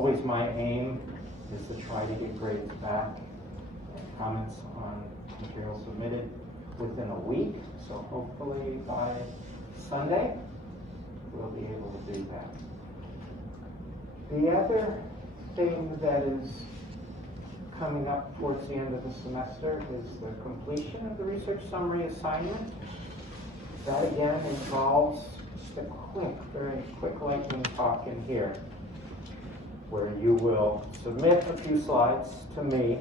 always my aim is to try to get grades back and comments on material submitted within a week. So hopefully by Sunday, we'll be able to do that. The other thing that is coming up towards the end of the semester is the completion of the research summary assignment. That again involves just a very quick lightning talk in here, where you will submit a few slides to me,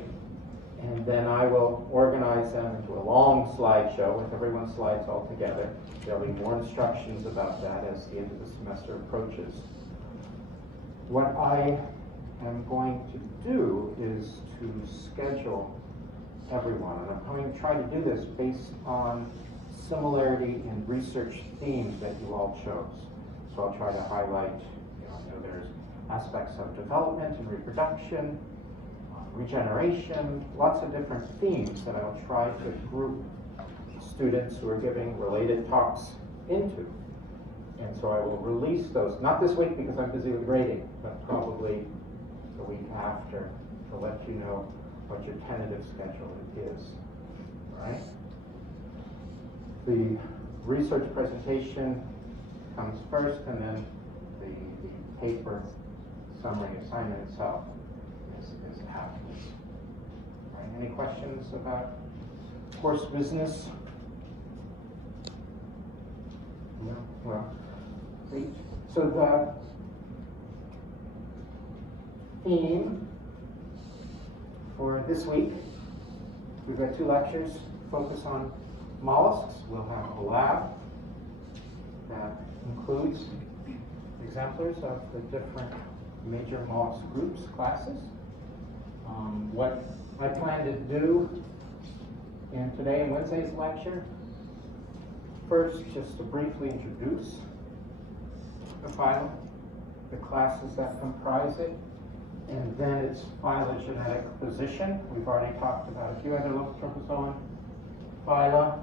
and then I will organize them into a long slideshow with everyone's slides all together. There'll be more instructions about that as the end of the semester approaches. What I am going to do is to schedule everyone, and I'm going to try to do this based on similarity in research themes that you all chose. So I'll try to highlight, there's aspects of development and reproduction, regeneration, lots of different themes that I'll try to group students who are giving related talks into. And so I will release those, not this week because I'm busy with grading, but probably the week after to let you know what your tentative schedule is, right? The research presentation comes first, and then the paper summary assignment itself is after. Right? Any questions about course business? No? Well, great. So the theme for this week, we've got 2 lectures, focus on mollusks. We'll have a lab that includes exemplars of the different major mollusk groups, classes. What I plan to do in today and Wednesday's lecture, first just to briefly introduce the phylum, the classes that comprise it, and then its phylogenetic position. We've already talked about a few other Trophozoan phyla.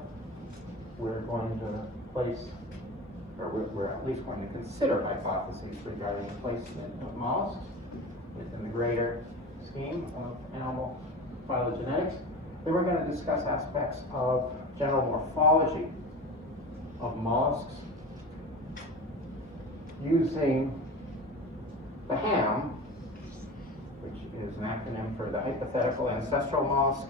We're going to place, or we're at least going to consider hypotheses regarding the placement of mollusks within the greater scheme of animal phylogenetics. Then we're going to discuss aspects of general morphology of mollusks using the HAM, which is an acronym for the hypothetical ancestral mollusk.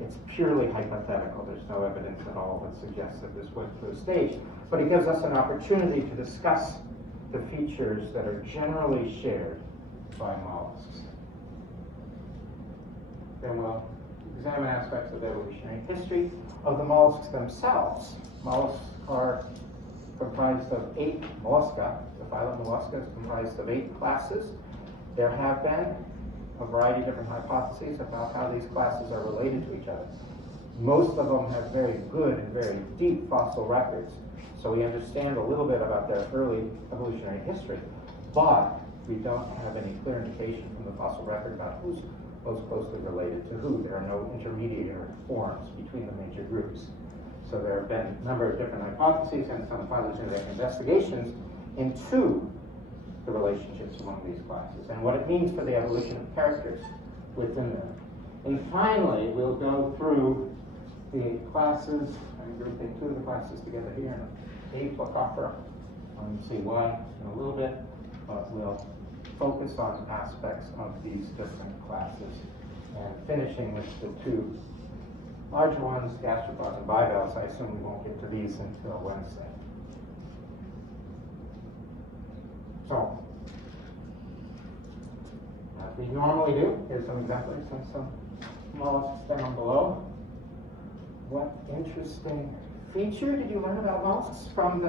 It's purely hypothetical. There's no evidence at all that suggests that this went through a stage. But it gives us an opportunity to discuss the features that are generally shared by mollusks. Then we'll examine aspects of the evolutionary history of the mollusks themselves. Mollusks are comprised of 8 mollusca. The phylum Mollusca is comprised of 8 classes. There have been a variety of different hypotheses about how these classes are related to each other. Most of them have very good and very deep fossil records, so we understand a little bit about their early evolutionary history, but we don't have any clear indication from the fossil record about who's most closely related to who. There are no intermediary forms between the major groups. So there have been a number of different hypotheses and some phylogenetic investigations into the relationships among these classes and what it means for the evolution of characters within them. And finally, we'll go through the classes. I'm grouping 2 of the classes together here in A Placopora on C1 in a little bit, but we'll focus on aspects of these different classes and finishing with the 2 larger ones, gastropods and bivalves. I assume we won't get to these until Wednesday. So, as we normally do, here's some exemplars and some mollusks down below. What interesting feature did you learn about mollusks from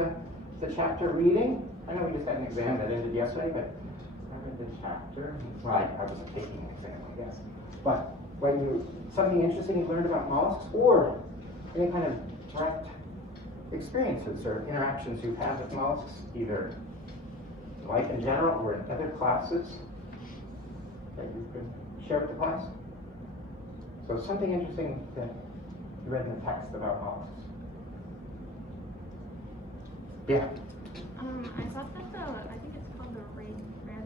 the chapter reading? I know we just had an exam that ended yesterday, but I read the chapter. Right, I wasn't taking an exam, I guess. But something interesting you learned about mollusks, or any kind of direct experiences or interactions you've had with mollusks, either life in general or in other classes that you could share with the class? So something interesting that you read in the text about mollusks. Yeah. I thought that I think it's called the red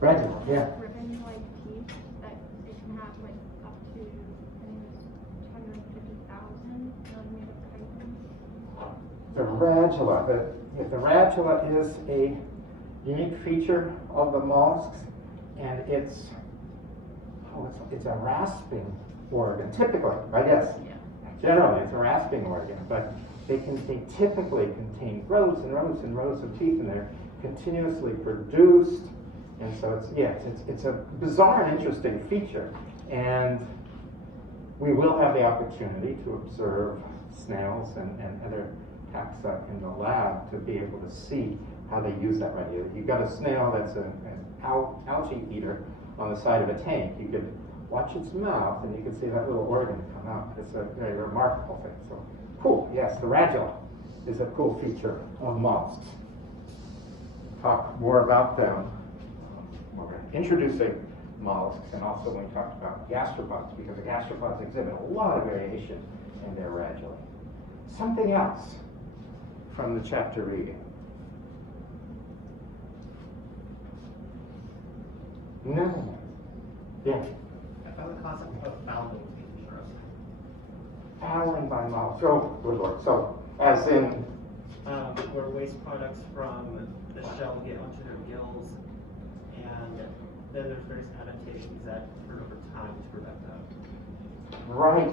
Radula, yeah. ribbon-like teeth that it can have like up to, I think it's 250,000 millimeter chitins. The radula, the radula is a unique feature of the mollusks, and it's a rasping organ, typically, right? Yes. Yeah. Generally, it's a rasping organ, but they typically contain rows and rows and rows of teeth, and they're continuously produced. And so it's a bizarre and interesting feature. And we will have the opportunity to observe snails and other taxa in the lab to be able to see how they use that radula. You've got a snail that's an algae eater on the side of a tank. You could watch its mouth and you can see that little organ come out. It's a very remarkable thing. So cool, yes, the radula is a cool feature of mollusks. Talk more about them. We're introducing mollusks, and also when we talked about gastropods, because the gastropods exhibit a lot of variation in their radula. Something else from the chapter reading. No. Yeah. I found the concept of fouling to be interesting. Fouling by mollusks. Oh, good Lord. So, as in, where waste products from the shell get onto their gills, and then there's various adaptations that occur over time to prevent that. right,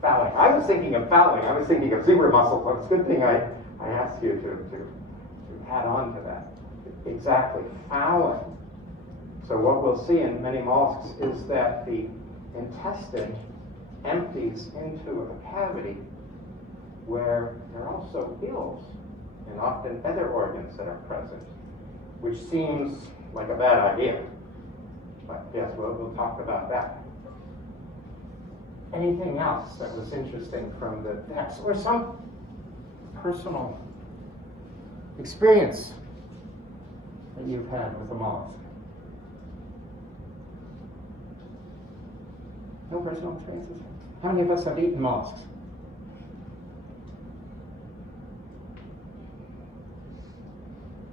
fouling. I was thinking of fouling. I was thinking of zebra mussel, but it's a good thing I asked you to add on to that. Exactly, fouling. So what we'll see in many mollusks is that the intestine empties into a cavity where there are also gills and often other organs that are present, which seems like a bad idea. But yes, we'll talk about that. Anything else that was interesting from the text, or some personal experience that you've had with a mollusk? No personal experiences? How many of us have eaten mollusks?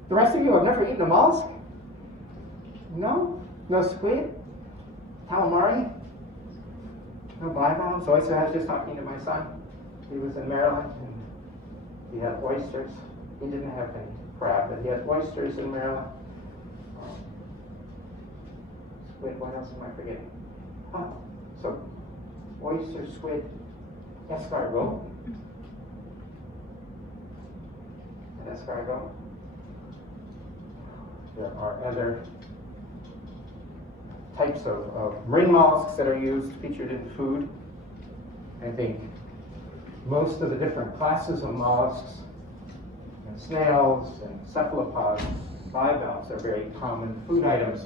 The rest of you have never eaten a mollusk? No? No squid? Calamari? No bivalves? Oyster. I was just talking to my son. He was in Maryland and he had oysters. He didn't have any crab, but he had oysters in Maryland. Squid, what else am I forgetting? Oh, so oyster, squid, escargot. And escargot. There are other types of marine mollusks that are used, featured in food. I think most of the different classes of mollusks, and snails and cephalopods, bivalves, are very common food items.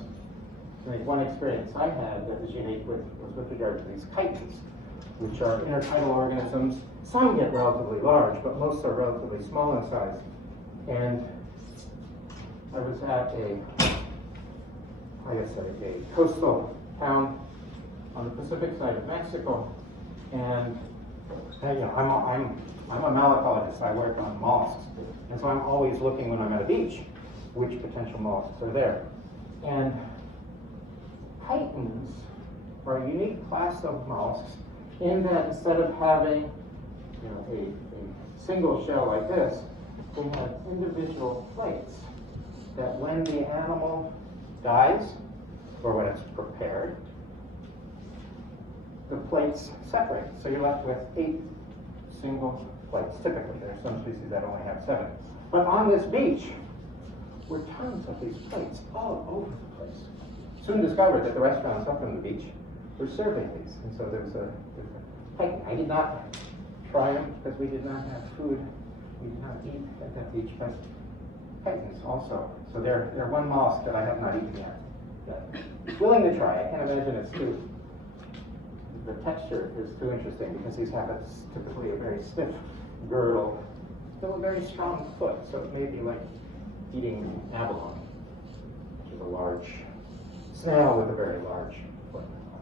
I think one experience I had that was unique was with regard to these chitins, which are intertidal organisms. Some get relatively large, but most are relatively small in size. And I was at a coastal town on the Pacific side of Mexico, and I'm a malacologist. I work on mollusks, and so I'm always looking when I'm at a beach which potential mollusks are there. And chitins are a unique class of mollusks in that instead of having a single shell like this, they have individual plates that when the animal dies, or when it's prepared, the plates separate. So you're left with 8 single plates. Typically, there are some species that only have 7. But on this beach were tons of these plates all over the place. Soon discovered that the restaurants up on the beach were serving these. And so there was a chitin. I did not try them because we did not have food. We did not eat at that beach, but chitins also. So they're one mollusk that I have not eaten yet. Willing to try. I can't imagine it's too. The texture is too interesting because these have typically a very stiff girdle, still a very strong foot. So it may be like eating abalone, which is a large snail with a very large foot on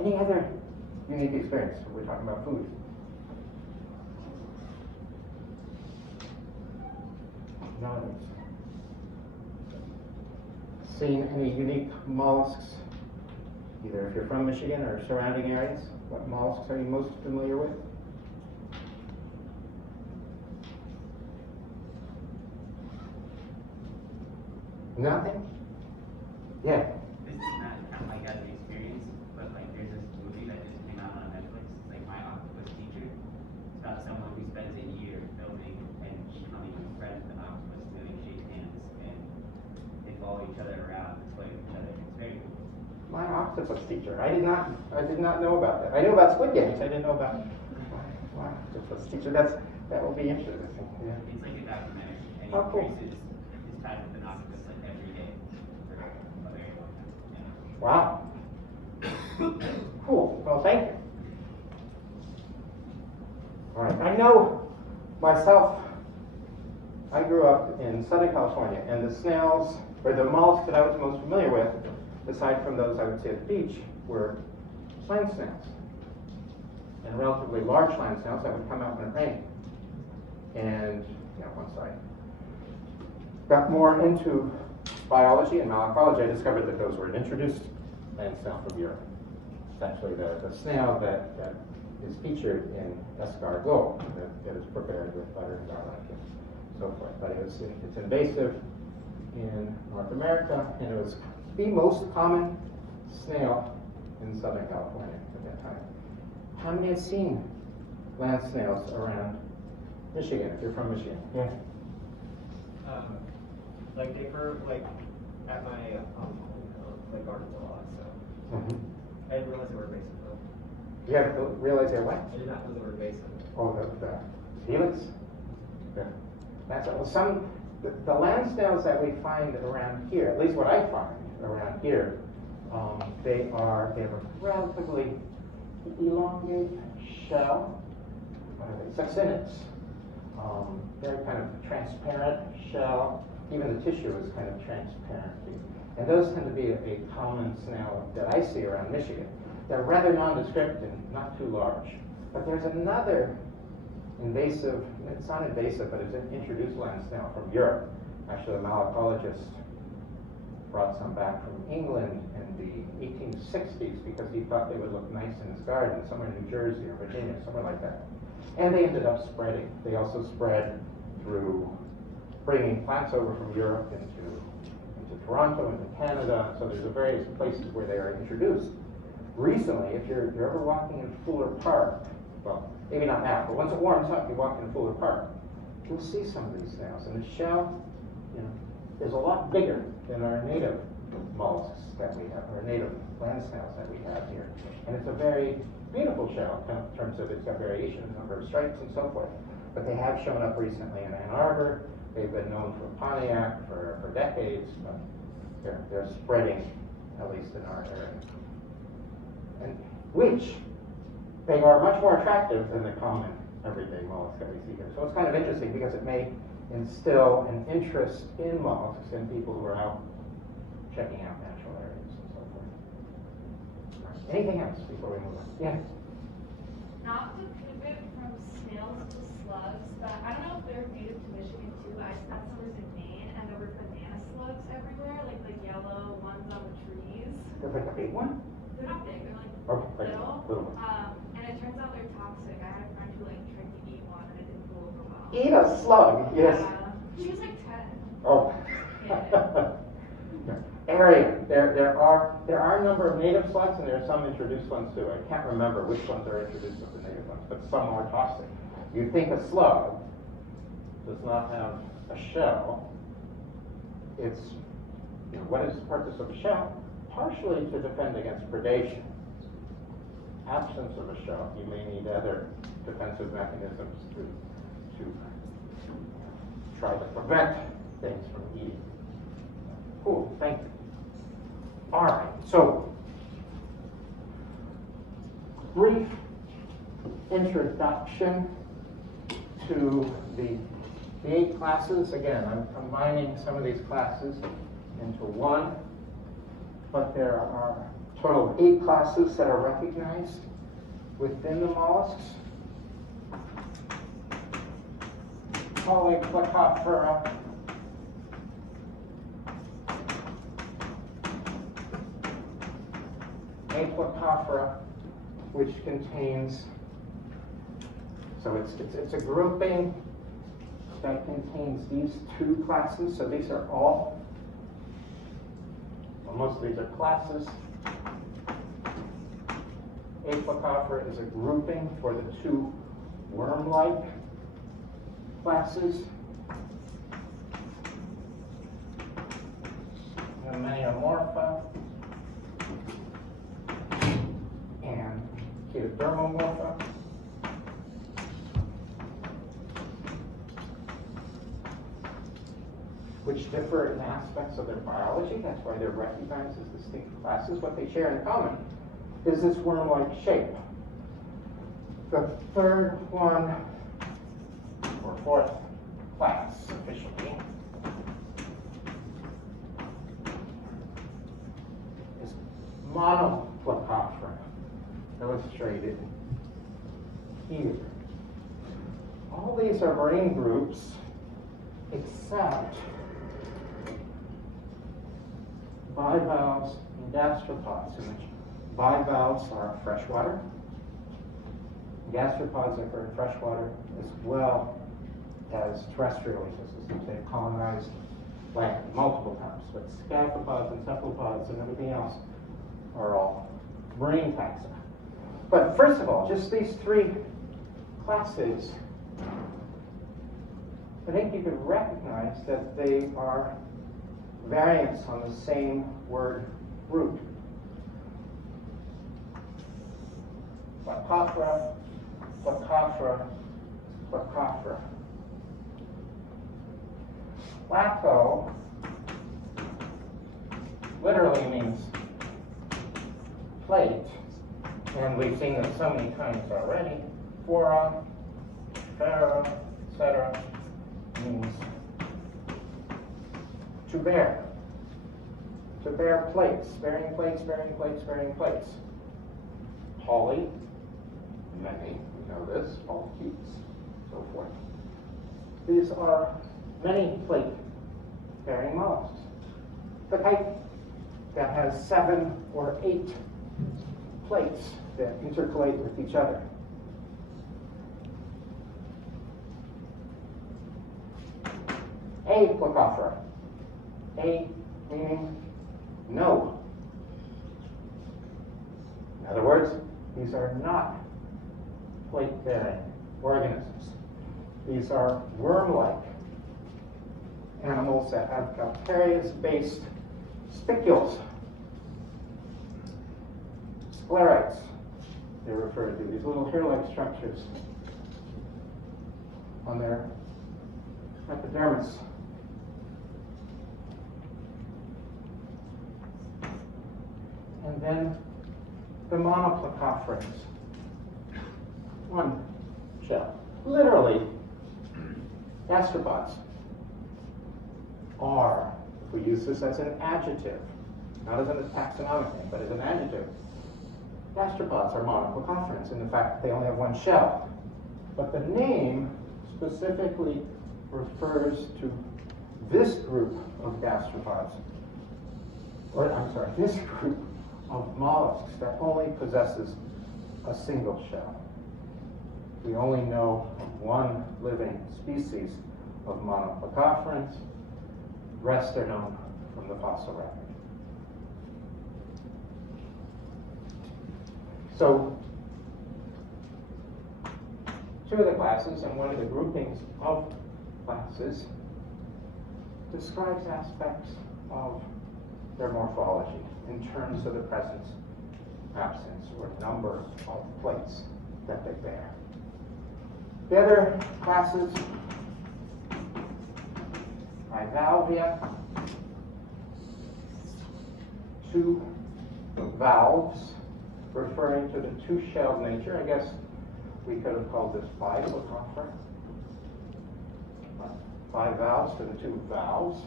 it. Any other unique experience when we're talking about food? No others. seen any unique mollusks, either if you're from Michigan or surrounding areas? What mollusks are you most familiar with? Nothing? Yeah. This is not kind of like as an experience, but like there's this movie that just came out on Netflix, it's like My Octopus Teacher. It's about someone who spends a year filming and becoming friends with an octopus, doing shake hands, and they follow each other around and play with each other. It's very cool. My octopus teacher. I did not know about that. I knew about Squid Games. I didn't know about my octopus teacher. That will be interesting. Yeah. It's like a documentary, and he Oh, cool. traces his time with an octopus like every day for a very long time. Yeah. Wow. Cool. Well, thank you. All right. I know myself, I grew up in Southern California, and the snails, or the mollusks that I was most familiar with, aside from those I would say at the beach, were land snails. And relatively large land snails that would come out when it rained. And once I got more into biology and malacology, I discovered that those were an introduced land snail from Europe. It's actually the snail that is featured in escargot, that is prepared with butter and garlic and so forth. But it's invasive in North America, and it was the most common snail in Southern California at that time. How many have seen land snails around Michigan, if you're from Michigan? Yeah. Like they were like at my like gardens a lot, so Mm-hmm. I didn't realize they were invasive though. You have to realize they're what? I did not know they were invasive. Oh, the helix? Yeah. That's the land snails that we find around here, at least what I find around here, they have a relatively elongated shell, succinate, very kind of transparent shell. Even the tissue is kind of transparent. And those tend to be a common snail that I see around Michigan. They're rather nondescript and not too large. But there's another invasive, it's not invasive, but it's an introduced land snail from Europe. Actually, a malacologist brought some back from England in the 1860s because he thought they would look nice in his garden, somewhere in New Jersey or Virginia, somewhere like that. And they ended up spreading. They also spread through bringing plants over from Europe into Toronto, into Canada. So there's various places where they are introduced. Recently, if you're ever walking in Fuller Park, well, maybe not now, but once it warms up, you walk in Fuller Park, you'll see some of these snails. And the shell, is a lot bigger than our native mollusks that we have, our native land snails that we have here. And it's a very beautiful shell in terms of it's got variation in the number of stripes and so forth. But they have shown up recently in Ann Arbor. They've been known for Pontiac for decades, but they're spreading, at least in our area. And which they are much more attractive than the common everyday mollusk that we see here. So it's kind of interesting because it may instill an interest in mollusks in people who are out checking out natural areas and so forth. Anything else before we move on? Yeah. Not to pivot from snails to slugs, but I don't know if they're native to Michigan too. I spent summers in Maine, and there were banana slugs everywhere, like the yellow ones on the trees. There's like a big one? They're not big, they're like Okay, little. little one. And it turns out they're toxic. I had a friend who like tried to eat one, and it didn't go over well. Eat a slug, yes. She was like 10. Oh. Area. There are a number of native slugs and there are some introduced ones too. I can't remember which ones are introduced of the native ones, but some are toxic. You'd think a slug does not have a shell. It's, what is the purpose of a shell? Partially to defend against predation. Absence of a shell, you may need other defensive mechanisms to try to prevent things from eating. Cool, thank you. All right, so brief introduction to the 8 classes. Again, I'm combining some of these classes into one, but there are a total of 8 classes that are recognized within the mollusks. Polyplecoptera, Aplocophora, which contains, so it's a grouping that contains these two classes. So these are all, well, most of these are classes. Aplocophora is a grouping for the two worm-like classes. Amniomorpha and Chaetodermomorpha. Which differ in aspects of their biology. That's why they're recognized as distinct classes. What they share in common is this worm-like shape. The third one, or fourth class officially, is Monoplacophora, illustrated here. All these are marine groups except bivalves and gastropods, in which bivalves are freshwater, gastropods are in freshwater as well as terrestrial ecosystems. They've colonized land multiple times, but scaphalopods and cephalopods and everything else are all marine taxa. But first of all, just these three classes, I think you can recognize that they are variants on the same word root. Placophora, Placophora, Placophora. Placo literally means plate, and we've seen it so many times already. Phora, phara, etc. means to bear. To bear plates, bearing plates, bearing plates, bearing plates. Poly, many, we know this, polychaetes, so forth. These are many plate bearing mollusks. The type that has 7 or 8 plates that intercalate with each other. Aplacophora. A meaning no. In other words, these are not plate-bearing organisms. These are worm-like animals that have calcareous-based spicules. Sclerites, they're referred to, these little hair-like structures on their epidermis. And then the monoplacophoras. One shell. Literally, gastropods are, if we use this as an adjective, not as a taxonomic name, but as an adjective, gastropods are monoplacophoras in the fact that they only have one shell. But the name specifically refers to this group of gastropods, or I'm sorry, this group of mollusks that only possesses a single shell. We only know of one living species of monoplacophoras. The rest are known from the fossil record. So, two of the classes and one of the groupings of classes describes aspects of their morphology in terms of the presence, absence, or number of plates that they bear. The other classes, bivalvia, 2 valves, referring to the 2-shelled nature. I guess we could have called this biplacophora. 5 valves to the 2 valves,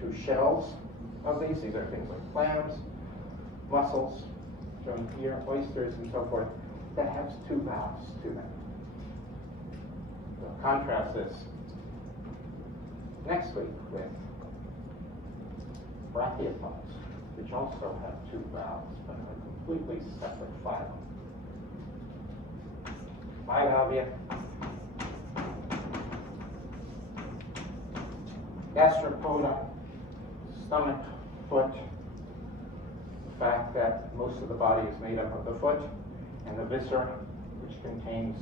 2 shells of these. These are things like clams, mussels, shown here, oysters, and so forth, that have 2 valves to them. We'll contrast this next week with brachiopods. which also have two valves, but are completely separate phylum. Bivalvia. Gastropoda, stomach, foot. The fact that most of the body is made up of the foot, and the viscera, which contains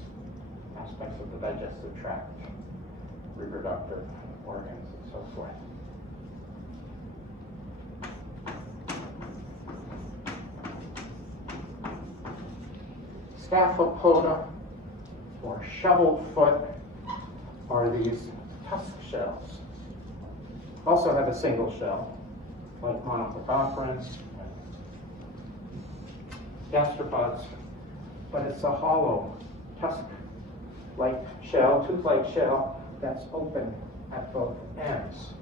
aspects of the digestive tract, reproductive organs, and so forth. Scaphopoda, or shovel foot, are these tusk shells. Also have a single shell, like monopodoperans, gastropods, but it's a hollow tusk-like shell, tooth-like shell that's open at both ends.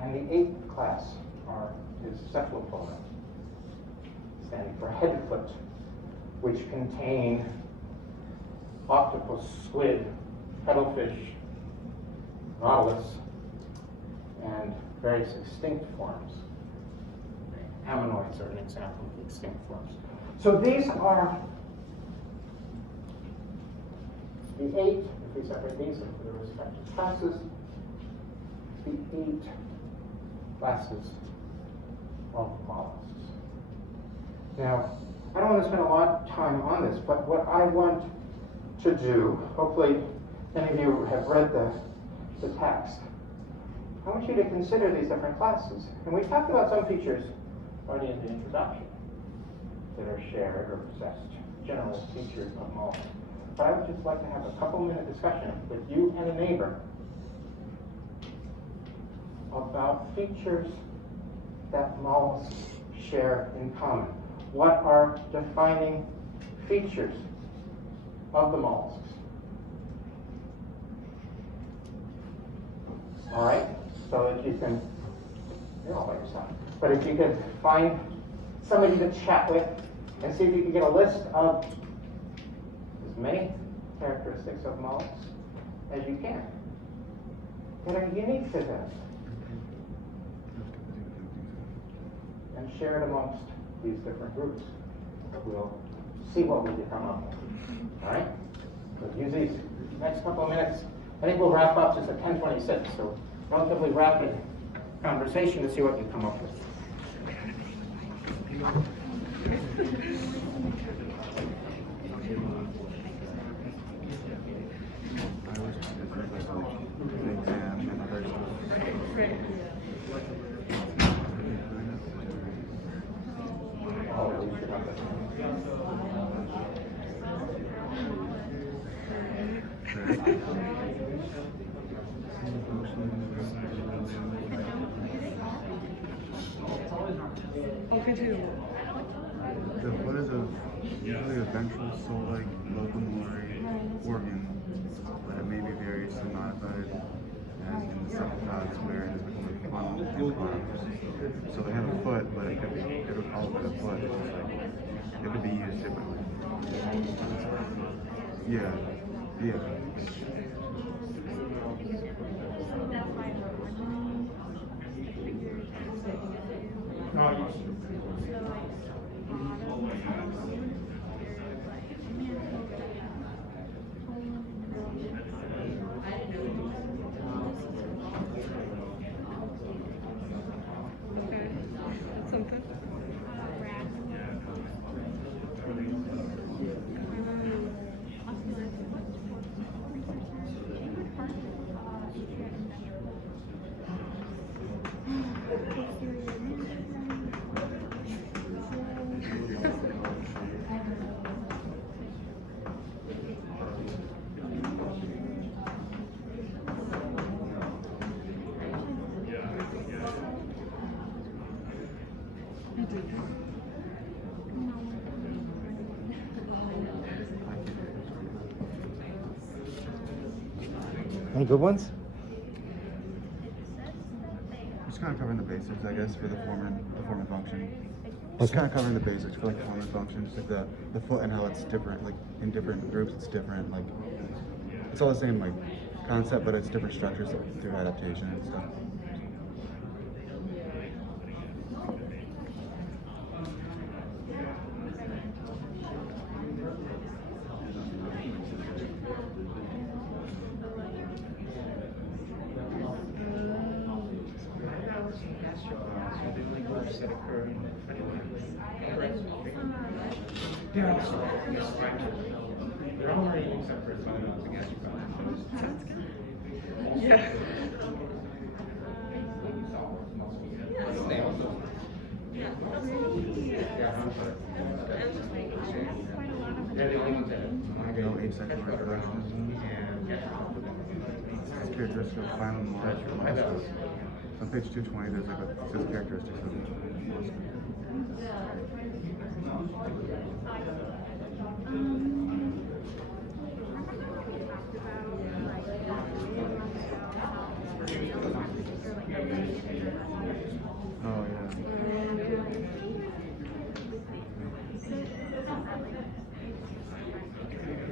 And the eighth class is cephalopoda, standing for headfoot, which contain octopus, squid, cuttlefish, nautilus, and various extinct forms. Ammonoids are an example of extinct forms. So these are the eight, if we separate these into the respective classes, the eight classes of mollusks. Now, I don't want to spend a lot of time on this, but what I want to do, hopefully many of you have read the text, I want you to consider these different classes. And we talked about some features already in the introduction that are shared or possessed, general features of mollusks. But I would just like to have a couple-minute discussion with you and a neighbor about features that mollusks share in common. What are defining features of the mollusks? All right, so if you can, you're all by yourself, but if you could find somebody to chat with and see if you can get a list of as many characteristics of mollusks as you can that are unique to them, and share it amongst these different groups. We'll see what we can come up with. All right? So use these next couple of minutes. I think we'll wrap up just at 10:26, so relatively rapid conversation to see what you come up with. The foot is usually a ventral soul-like locomotor organ, but it may be variously modified as in the cephalopods where it has become a funnel. So they have a foot, but it could all be a foot. It's just like, it could be used differently. Yeah. Any good ones? Just kind of covering the basics, I guess, for the form and function. Just kind of covering the basics for like the form and function, just like the foot and how it's different, like in different groups it's different, like it's all the same like concept, but it's different structures through adaptation and stuff. They're all already except for some of the Yeah. No asexual reproduction. It's characteristic of final mollusca. On page 220, there's like it says characteristics of mollusca. Oh yeah.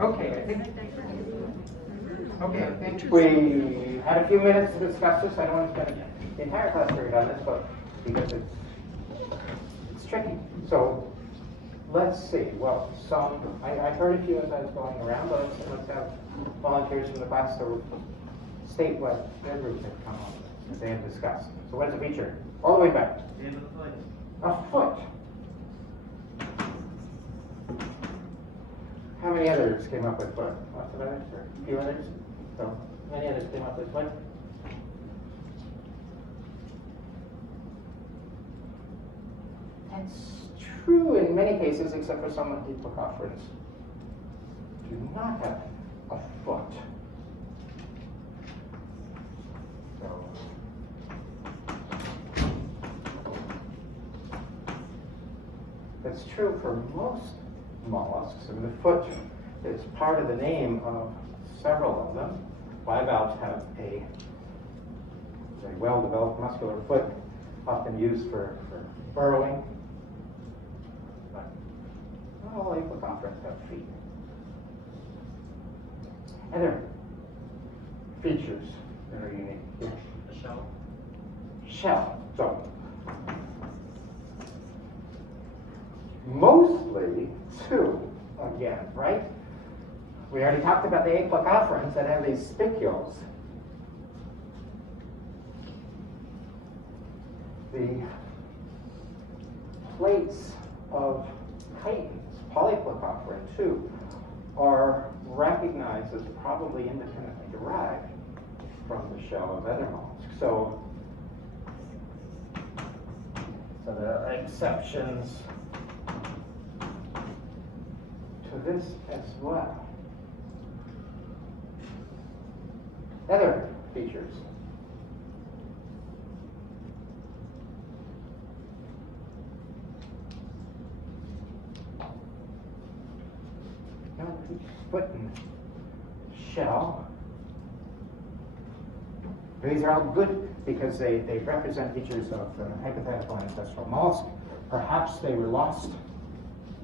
Okay, I think we had a few minutes to discuss this. I don't want to spend the entire class period on this, but because it's tricky. So let's see. Well, I heard a few as I was going around, but let's have volunteers from the class to state what their group had come up with, as they had discussed. So what is the feature? All the way back. A foot. How many others came up with foot? Lots of others, or a few others? So many others came up with foot. That's true in many cases, except for some equilocopterids do not have a foot. So that's true for most mollusks, and the foot is part of the name of several of them. Bivalves have a very well-developed muscular foot, often used for burrowing. But not all equilocopterids have feet. Other features that are unique here. The shell. Shell. So mostly two again, right? We already talked about the equilocopterids that have these spicules. The plates of chitons, polyplecopterid too, are recognized as probably independently derived from the shell of other mollusks. So there are exceptions to this as well. Other features. Foot and shell. These are all good because they represent features of the hypothetical ancestral mollusk. Perhaps they were lost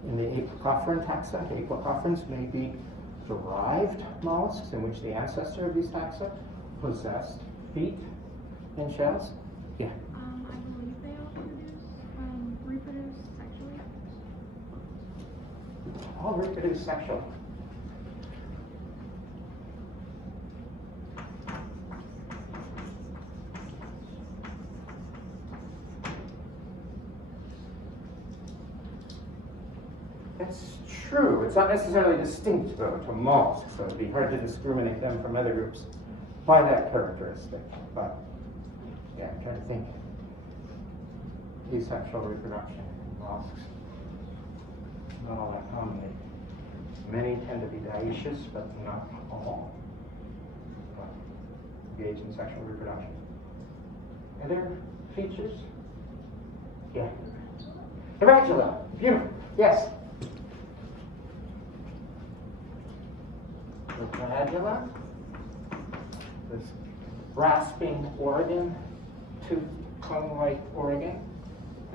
in the equilocopteran taxa. Equilocopterans may be derived mollusks in which the ancestor of these taxa possessed feet and shells. Yeah. I believe they also reproduce sexually. All reproduce sexually. That's true. It's not necessarily distinct, though, to mollusks, so it'd be hard to discriminate them from other groups by that characteristic. But, yeah, I'm trying to think. Asexual reproduction in mollusks. Not all that common. Many tend to be dioecious, but not all. But engage in sexual reproduction. Other features? Yeah. Tarantula. Beautiful. Yes. The tarantula, this grasping organ, tooth cone-like organ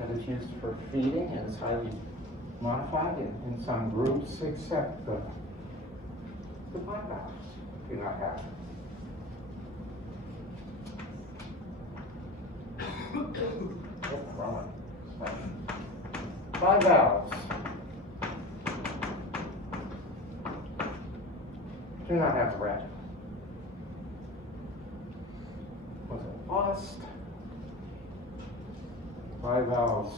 that is used for feeding and is highly modified in some groups, except the The bivalves do not have. Bivalves do not have the red. Was it lost? Bivalves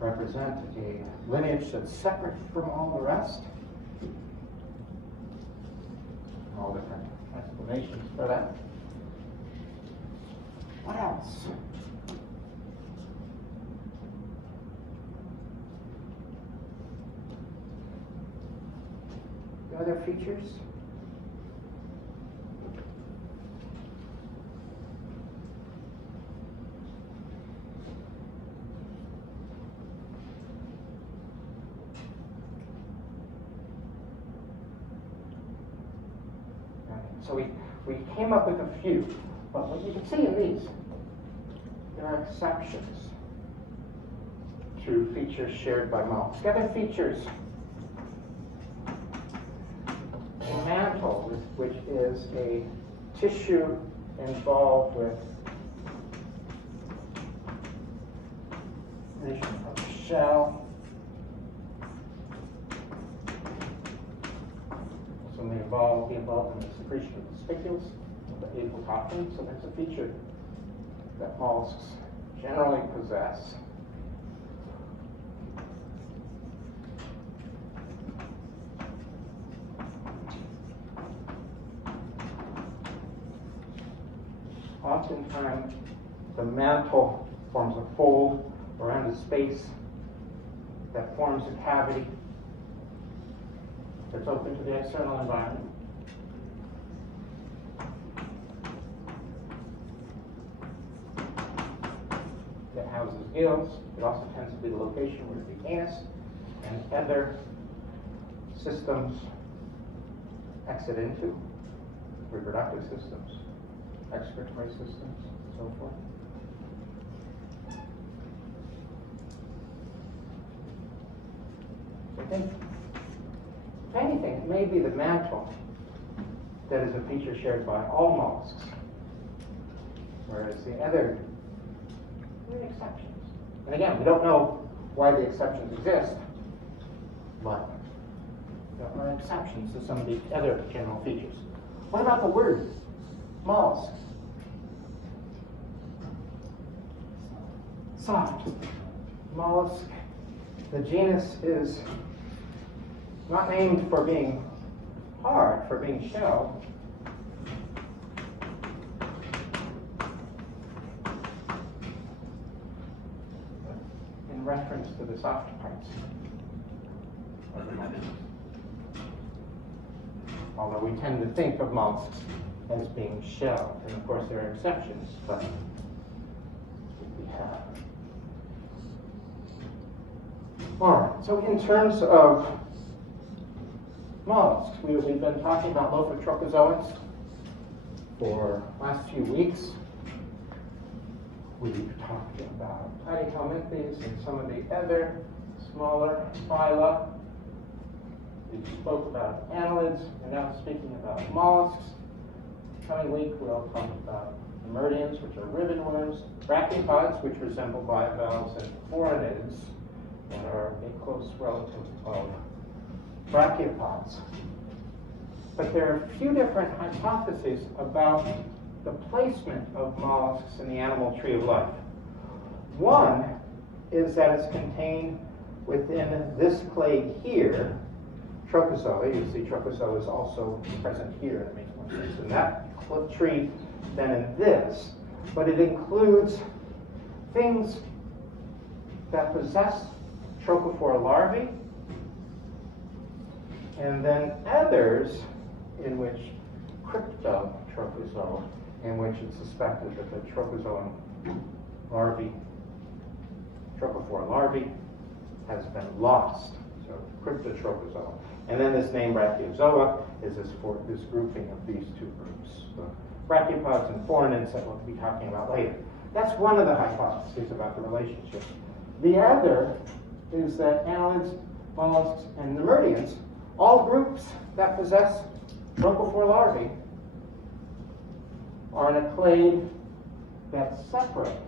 represent a lineage that's separate from all the rest. All different explanations for that. What else? The other features? So we came up with a few, but what you can see in these, there are exceptions to features shared by mollusks. The other features, a mantle, which is a tissue involved with vision of the shell. So may be involved in the secretion of the spicules, the apoptosis. So that's a feature that mollusks generally possess. Oftentimes, the mantle forms a fold around a space that forms a cavity that's open to the external environment. That houses gills. It also tends to be the location where the anus and other systems exit into, reproductive systems, excretory systems, and so forth. I think, if anything, it may be the mantle that is a feature shared by all mollusks, whereas the other are exceptions. And again, we don't know why the exceptions exist, but there are exceptions to some of the other general features. What about the word mollusk? Soft. Mollusk. The genus is not named for being hard, for being shelled. In reference to the soft parts of the mollusks. Although we tend to think of mollusks as being shelled, and of course there are exceptions, but we have. All right, so in terms of mollusks, we've been talking about lophotrochozoans for the last few weeks. We've talked about platyhelminthes and some of the other smaller phyla. We spoke about annelids, and now speaking about mollusks. Coming week, we'll talk about Emerdians, which are ribbon worms, brachiopods, which resemble bivalves, and phoronids, that are a close relative of brachiopods. But there are a few different hypotheses about the placement of mollusks in the animal tree of life. One is that it's contained within this clade here, Trochozoa. You see Trochozoa is also present here. That makes more sense in that tree than in this. But it includes things that possess trochophore larvae, and then others in which cryptotrochozoa, in which it's suspected that the trochozoan larvae, trochophore larvae, has been lost. So cryptotrochozoa. And then this name brachiozoa is this grouping of these two groups. So brachiopods and phoronids that we'll be talking about later. That's one of the hypotheses about the relationship. The other is that annelids, mollusks, and Nemerdians, all groups that possess trophophore larvae are in a clade that's separate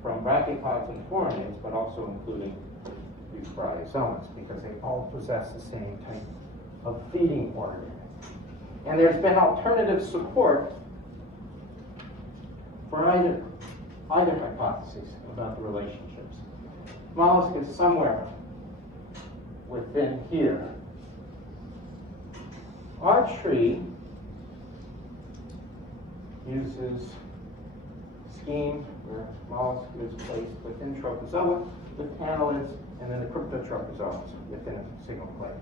from brachiopods and phoronids, but also including these bryozoans, because they all possess the same type of feeding organ. And there's been alternative support for either hypothesis about the relationships. Mollusk is somewhere within here. Our tree uses scheme where mollusk is placed within trophozoa with annelids and then the cryptotrophozoans within a single clade.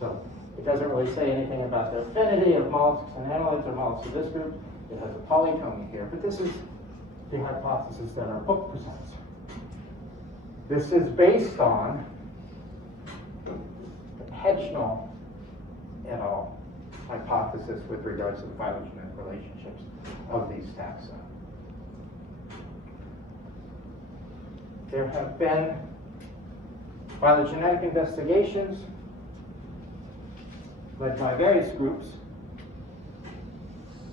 So it doesn't really say anything about the affinity of mollusks and annelids or mollusks of this group. It has a polytomy here, but this is the hypothesis that our book presents. This is based on the Hedgenall et al. Hypothesis with regards to the phylogenetic relationships of these taxa. There have been phylogenetic investigations led by various groups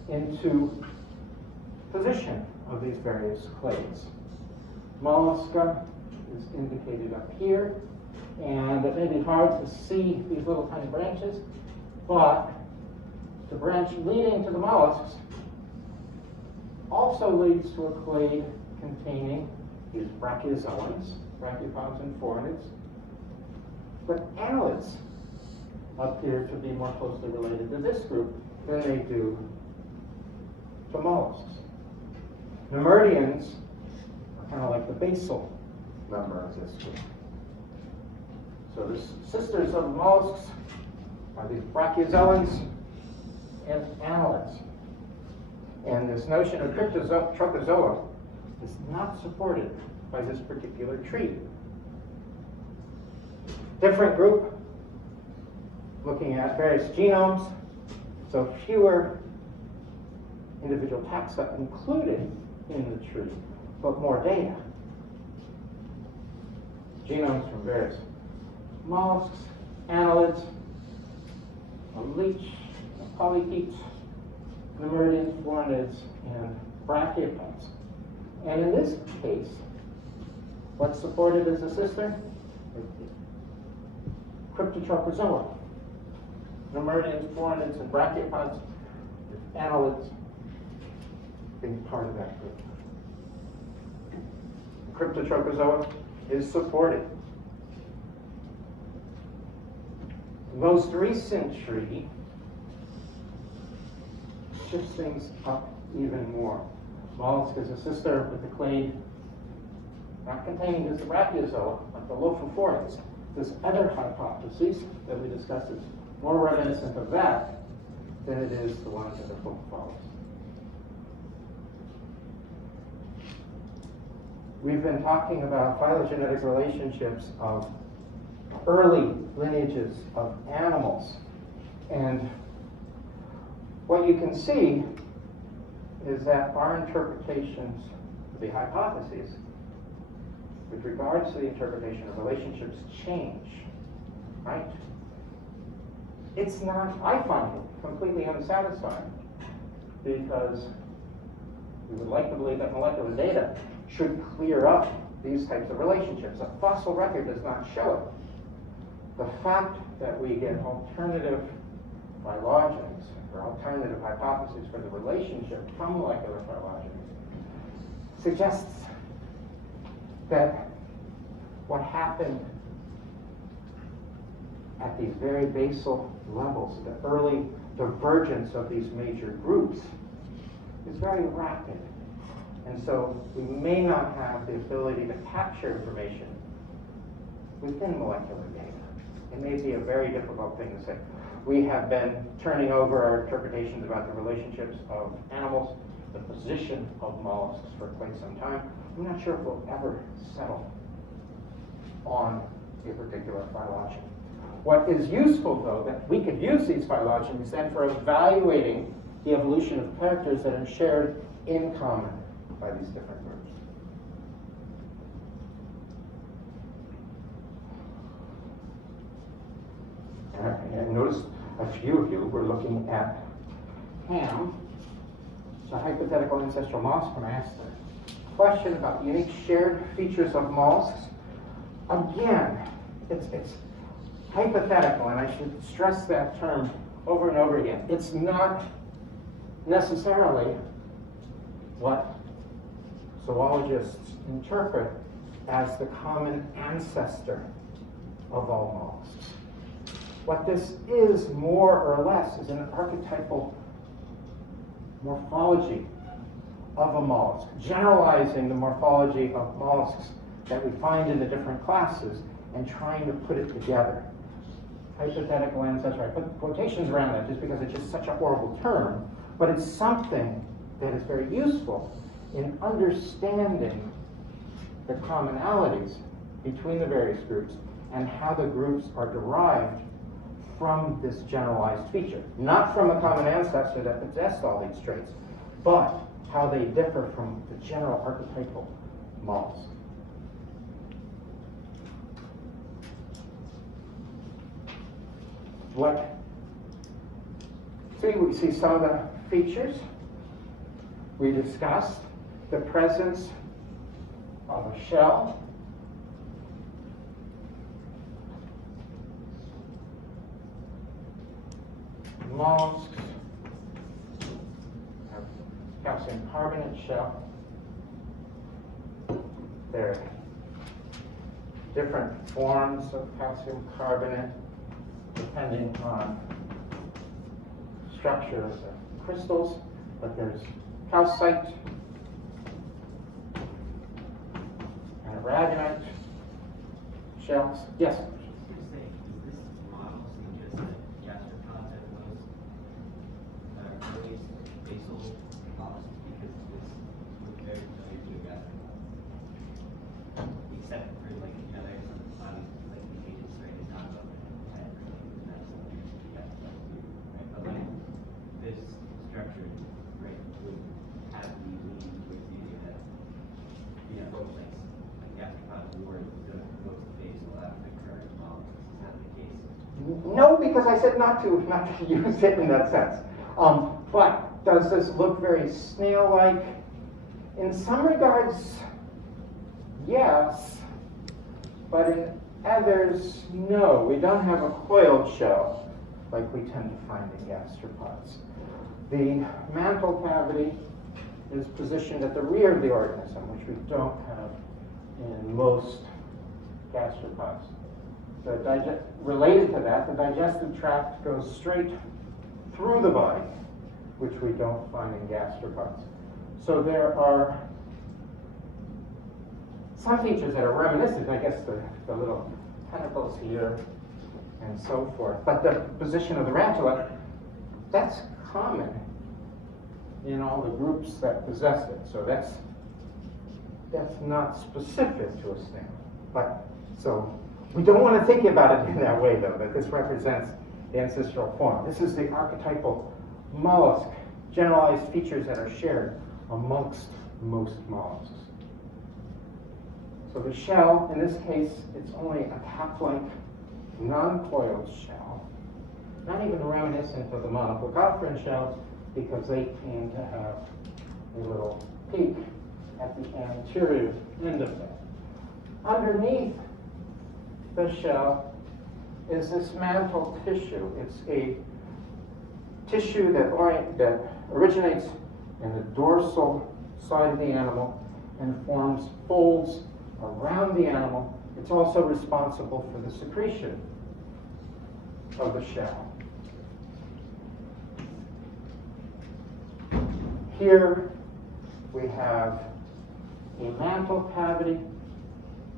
into position of these various clades. Mollusca is indicated up here, and it may be hard to see these little tiny branches, but the branch leading to the mollusks also leads to a clade containing these brachiozoans, brachiopods and phoronids, but annelids appear to be more closely related to this group than they do to mollusks. Nemerdians are kind of like the basal member of this group. So the sisters of mollusks are these brachiozoans and annelids. And this notion of cryptotrophozoa is not supported by this particular tree. Different group, looking at various genomes, so fewer individual taxa included in the tree, but more data. Genomes from various mollusks, annelids, a leech, a polychaetes, nemerdians, phoronids, and brachiopods. And in this case, what's supported as a sister? Cryptotrophozoa. Nemerdians, phoronids, and brachiopods, with annelids being part of that group. Cryptotrophozoa is supported. The most recent tree shifts things up even more. Mollusk is a sister with the clade not containing just the brachiozoa, but the lophophorids. This other hypothesis that we discussed is more reminiscent of that than it is the ones that the book follows. We've been talking about phylogenetic relationships of early lineages of animals. And what you can see is that our interpretations of the hypotheses with regards to the interpretation of relationships change, right? It's not, I find it completely unsatisfying because we would like to believe that molecular data should clear up these types of relationships. A fossil record does not show it. The fact that we get alternative phylogenies or alternative hypotheses for the relationship from molecular phylogeny suggests that what happened at these very basal levels, the early divergence of these major groups, is very rapid. And so we may not have the ability to capture information within molecular data. It may be a very difficult thing to say. We have been turning over our interpretations about the relationships of animals, the position of mollusks for quite some time. I'm not sure if we'll ever settle on a particular phylogeny. What is useful, though, that we could use these phylogenies then for evaluating the evolution of characters that are shared in common by these different groups. And notice a few of you were looking at Ham, it's a hypothetical ancestral mollusk, and I asked the question about unique shared features of mollusks. Again, it's hypothetical, and I should stress that term over and over again. It's not necessarily what zoologists interpret as the common ancestor of all mollusks. What this is, more or less, is an archetypal morphology of a mollusk, generalizing the morphology of mollusks that we find in the different classes and trying to put it together. Hypothetical ancestor, I put quotations around that just because it's just such a horrible term, but it's something that is very useful in understanding the commonalities between the various groups and how the groups are derived from this generalized feature. Not from a common ancestor that possessed all these traits, but how they differ from the general archetypal mollusk. We see some of the features. We discussed the presence of a shell, mollusks have calcium carbonate shell. There are different forms of calcium carbonate depending on structure of the crystals, but there's calcite and aragonite shells. Yes? Is this model just gastropods as opposed early basal mollusks? Because this looks very familiar to a gastropod. Except for like, there's some body like the agents, right? It's not about the head or something. That's something gastropod do, right? But like this structure, right, would have me leaning towards the idea that, like gastropods were the most basal after the current mollusks. Is that the case? No, because I said not to use it in that sense. But does this look very snail-like? In some regards, yes, but in others, no. We don't have a coiled shell like we tend to find in gastropods. The mantle cavity is positioned at the rear of the organism, which we don't have in most gastropods. Related to that, the digestive tract goes straight through the body, which we don't find in gastropods. So there are some features that are reminiscent, I guess the little tentacles here and so forth. But the position of the rantula, that's common in all the groups that possess it. So that's not specific to a snail. But so we don't want to think about it in that way, though, that this represents the ancestral form. This is the archetypal mollusk, generalized features that are shared amongst most mollusks. So the shell, in this case, it's only a cap-like, non-coiled shell, not even reminiscent of the monoplacophorans shells, because they tend to have a little peak at the anterior end of that. Underneath the shell is this mantle tissue. It's a tissue that originates in the dorsal side of the animal and forms folds around the animal. It's also responsible for the secretion of the shell. Here we have a mantle cavity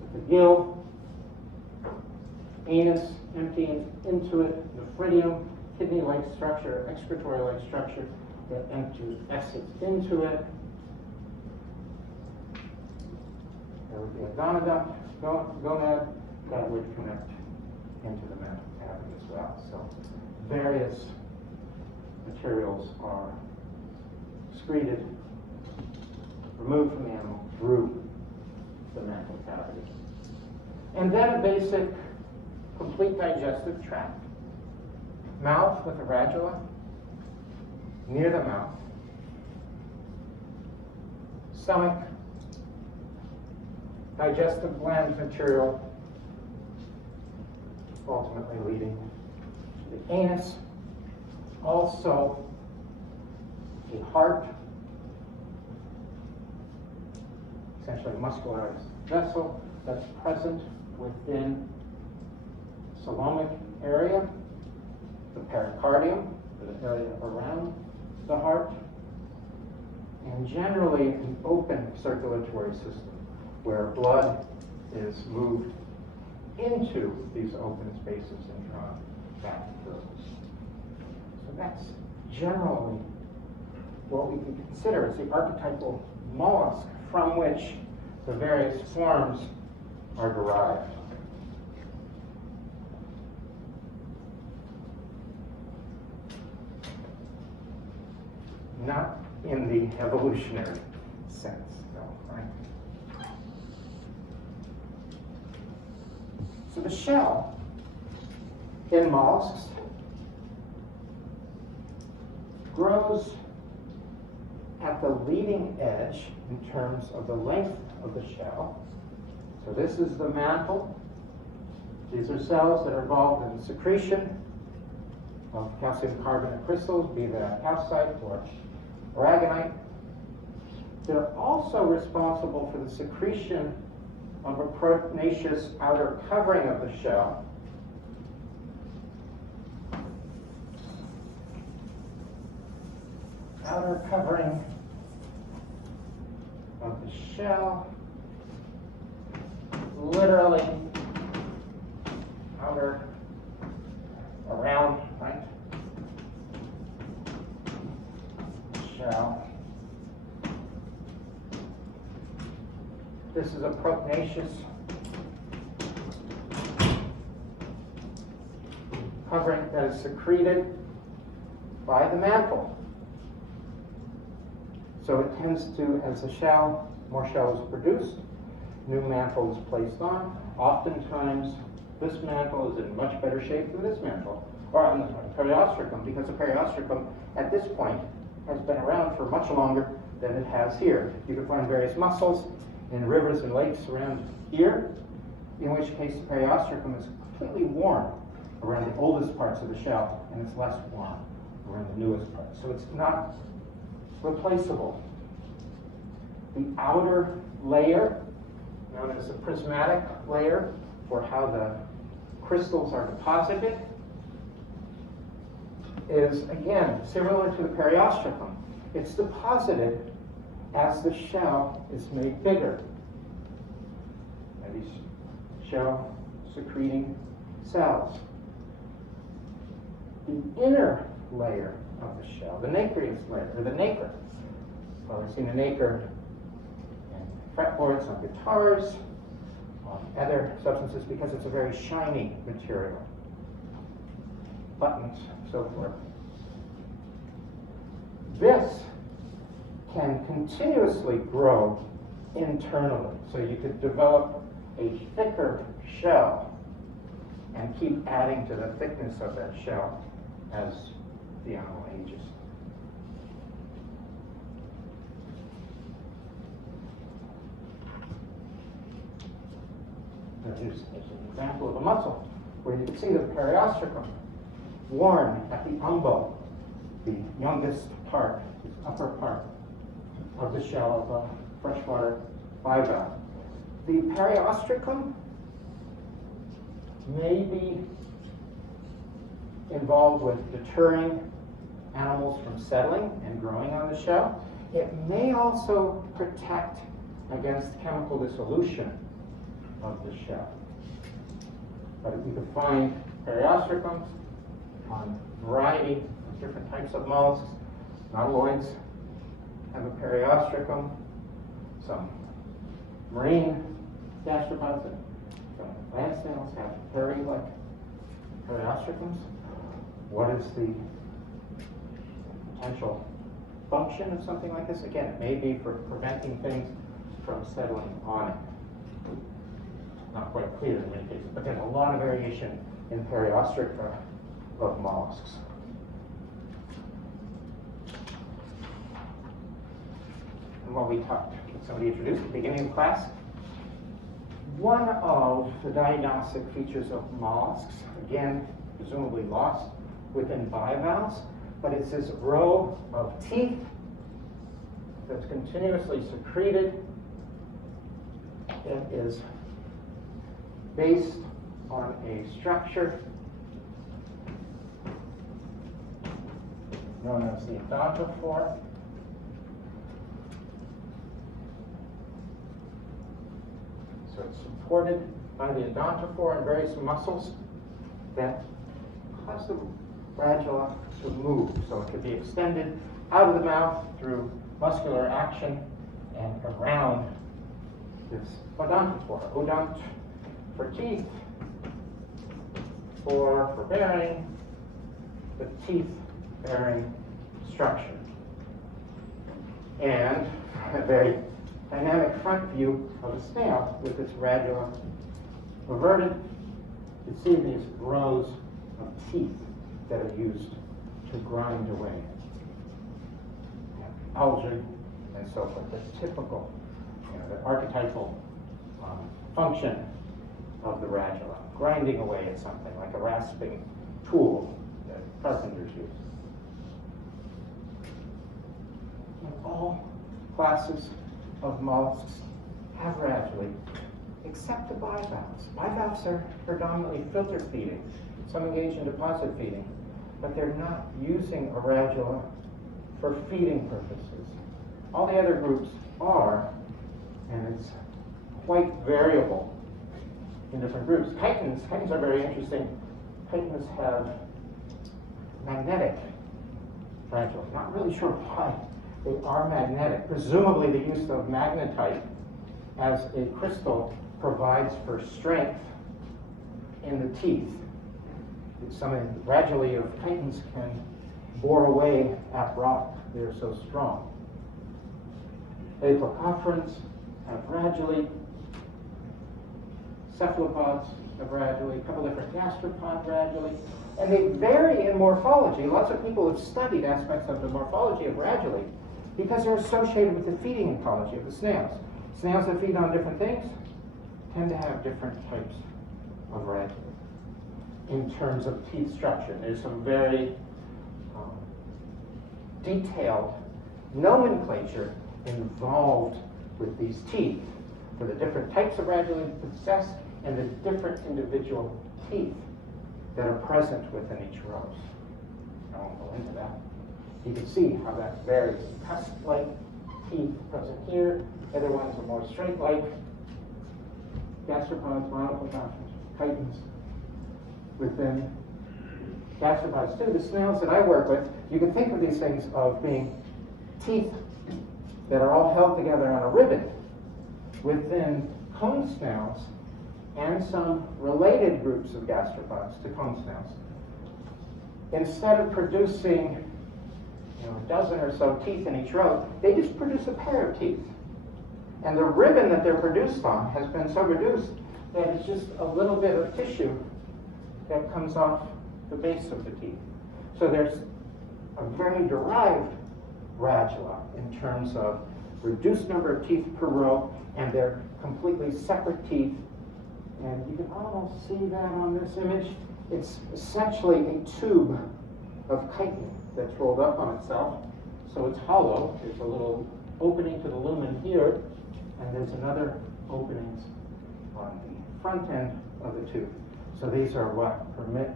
with the gill, anus emptying into it, nephridium, kidney-like structure, excretory-like structure that exits into it. There would be a gonad that would connect into the mantle cavity as well. So various materials are excreted, removed from the animal through the mantle cavity. And then a basic, complete digestive tract. Mouth with a radula near the mouth. Stomach, digestive gland material, ultimately leading to the anus. Also, a heart, essentially a muscularized vessel that's present within the coelomic area, the pericardium, the area around the heart, and generally an open circulatory system where blood is moved into these open spaces and drawn back through. So that's generally what we can consider as the archetypal mollusk from which the various forms are derived. Not in the evolutionary sense, though, right? So the shell in mollusks grows at the leading edge in terms of the length of the shell. So this is the mantle. These are cells that are involved in the secretion of calcium carbonate crystals, be that calcite or aragonite. They're also responsible for the secretion of a proteinaceous outer covering of the shell. Outer covering of the shell, literally outer, around, right? Shell. This is a proteinaceous covering that is secreted by the mantle. So it tends to, as the shell, more shell is produced, new mantle is placed on. Oftentimes, this mantle is in much better shape than this mantle, or on the periostracum, because the periostracum at this point has been around for much longer than it has here. You can find various mussels in rivers and lakes around here, in which case the periostracum is completely warm around the oldest parts of the shell, and it's less warm around the newest parts. So it's not replaceable. The outer layer, known as the prismatic layer, for how the crystals are deposited, is again similar to the periostracum. It's deposited as the shell is made bigger. And these shell secreting cells. The inner layer of the shell, the nacreous layer, or the nacre. Well, we've seen a nacre in fretboards on guitars, on other substances, because it's a very shiny material. Buttons, so forth. This can continuously grow internally. So you could develop a thicker shell and keep adding to the thickness of that shell as the animal ages. Now here's an example of a mussel where you can see the periostracum worn at the umbo, the youngest part, the upper part of the shell of a freshwater bivalve. The periostracum may be involved with deterring animals from settling and growing on the shell. It may also protect against chemical dissolution of the shell. But you can find periostracums on a variety of different types of mollusks. Nautiloids have a periostracum. Some marine gastropods and some land snails have hairy-like periostracums. What is the potential function of something like this? Again, it may be for preventing things from settling on it. Not quite clear in many cases, but there's a lot of variation in periostracum of mollusks. And what we talked, somebody introduced at the beginning of class, one of the diagnostic features of mollusks, again, presumably lost within bivalves, but it's this row of teeth that's continuously secreted. It is based on a structure known as the odontophore. So it's supported by the odontophore and various muscles that cause the radula to move. So it could be extended out of the mouth through muscular action and around this odontophore. Odont for teeth, for bearing, the teeth-bearing structure. And a very dynamic front view of a snail with its radula reverted. You see these rows of teeth that are used to grind away. Algae and so forth. The typical, the archetypal function of the radula, grinding away at something like a rasping tool that carpenters use. And all classes of mollusks have radulae, except the bivalves. Bivalves are predominantly filter feeding. Some engage in deposit feeding, but they're not using a radula for feeding purposes. All the other groups are, and it's quite variable in different groups. Chitons are very interesting. Chitons have magnetic radula. Not really sure why they are magnetic. Presumably the use of magnetite as a crystal provides for strength in the teeth. Some radulae of chitons can bore away at rock. They're so strong. Aplacophorans have radulae. Cephalopods have radulae. A couple different gastropod radulae. And they vary in morphology. Lots of people have studied aspects of the morphology of radulae because they're associated with the feeding ecology of the snails. Snails that feed on different things tend to have different types of radulae in terms of teeth structure. There's some very detailed nomenclature involved with these teeth for the different types of radulae they possess and the different individual teeth that are present within each row. I won't go into that. You can see how that varies. Cusp-like teeth present here. Other ones are more straight-like. Gastropods, monoplacophorans, chitons. Within gastropods too, the snails that I work with, you can think of these things of being teeth that are all held together on a ribbon within cone snails and some related groups of gastropods to cone snails. Instead of producing a dozen or so teeth in each row, they just produce a pair of teeth. And the ribbon that they're produced on has been so reduced that it's just a little bit of tissue that comes off the base of the teeth. So there's a very derived radula in terms of reduced number of teeth per row, and they're completely separate teeth. And you can almost see that on this image. It's essentially a tube of chitin that's rolled up on itself. So it's hollow. There's a little opening to the lumen here, and there's another openings on the front end of the tube. So these are what permit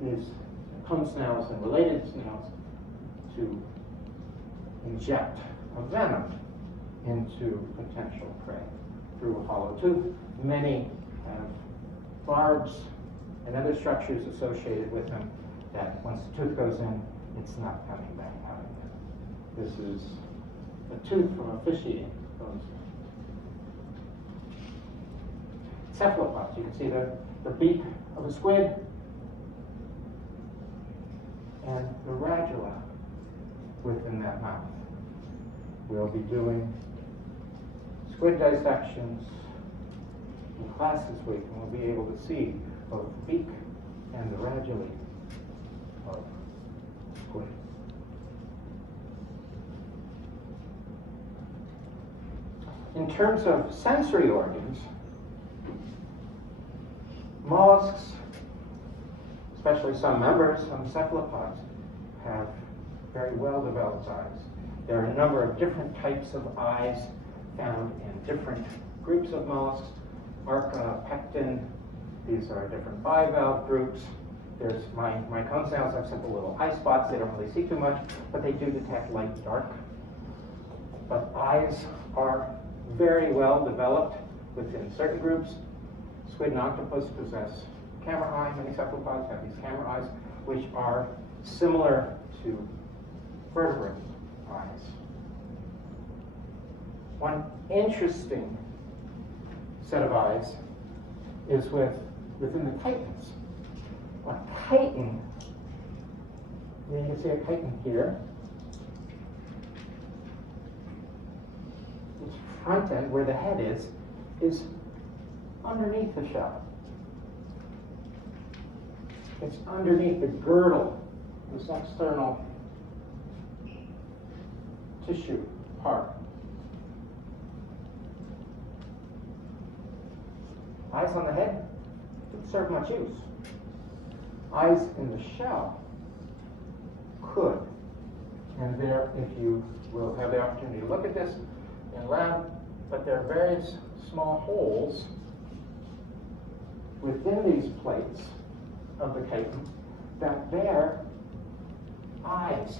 these cone snails and related snails to inject a venom into potential prey through a hollow tooth. Many have barbs and other structures associated with them that once the tooth goes in, it's not coming back out again. This is a tooth from a fish-eating cone snail. Cephalopods, you can see the beak of a squid and the radula within that mouth. We'll be doing squid dissections in class this week, and we'll be able to see both the beak and the radulae squid. In terms of sensory organs, mollusks, especially some members, some cephalopods, have very well developed eyes. There are a number of different types of eyes found in different groups of mollusks. Arca, pecten, these are different bivalve groups. There's my cone snails have simple little eye spots. They don't really see too much, but they do detect light and dark. But eyes are very well developed within certain groups. Squid and octopus possess camera eye. Many cephalopods have these camera eyes, which are similar to vertebrate eyes. One interesting set of eyes is within the chitons. A chitin, you can see a chitin here. Its front end, where the head is underneath the shell. It's underneath the girdle, this external tissue part. Eyes on the head don't serve much use. Eyes in the shell could. And there, if you will have the opportunity to look at this in lab, but there are various small holes within these plates of the chitin that bear eyes.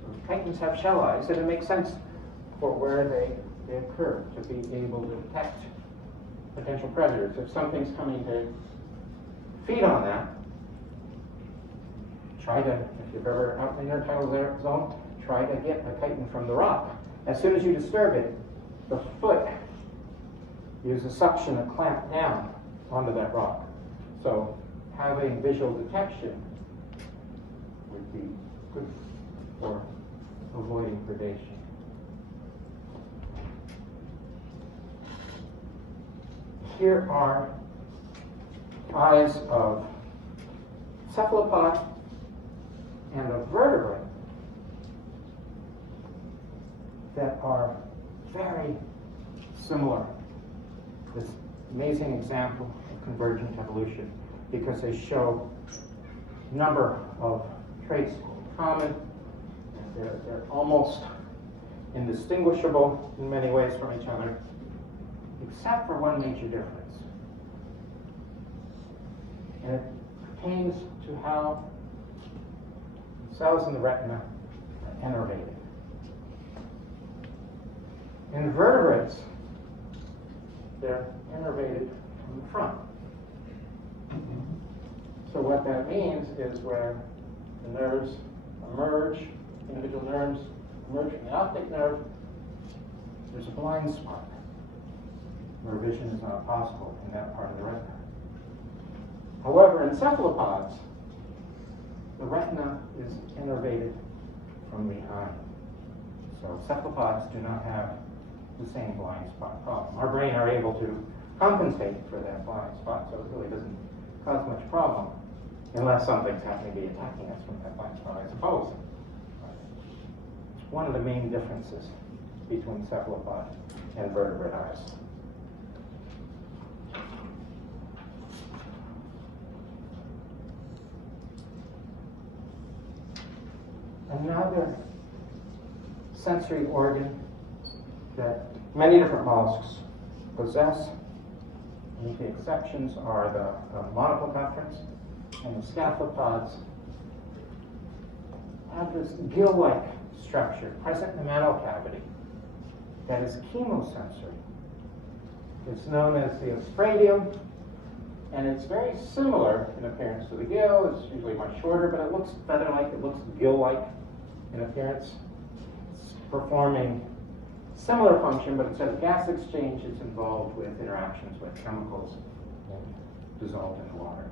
So chitins have shell eyes, and it makes sense for where they occur, to be able to detect potential predators. If something's coming to feed on that, try to, if you've ever out in the intertidal zone, try to get a chitin from the rock. As soon as you disturb it, the foot uses suction to clamp down onto that rock. So having visual detection would be good for avoiding predation. Here are eyes of cephalopod and of vertebrate that are very similar. This amazing example of convergent evolution, because they show a number of traits common, and they're almost indistinguishable in many ways from each other, except for one major difference. And it pertains to how cells in the retina are innervated. In vertebrates, they're innervated from the front. So what that means is where the nerves emerge, individual nerves emerge from the optic nerve, there's a blind spot where vision is not possible in that part of the retina. However, in cephalopods, the retina is innervated from behind. So cephalopods do not have the same blind spot problem. Our brain are able to compensate for that blind spot, so it really doesn't cause much problem, unless something's happening to be attacking us from that blind spot, I suppose. It's one of the main differences between cephalopod and vertebrate eyes. Another sensory organ that many different mollusks possess, and the exceptions are the monoplecthrons and the scaphalopods, have this gill-like structure present in the mantle cavity that is chemosensory. It's known as the ostradium, and it's very similar in appearance to the gill. It's usually much shorter, but it looks feather-like, it looks gill-like in appearance. It's performing similar function, but instead of gas exchange, it's involved with interactions with chemicals dissolved in the water.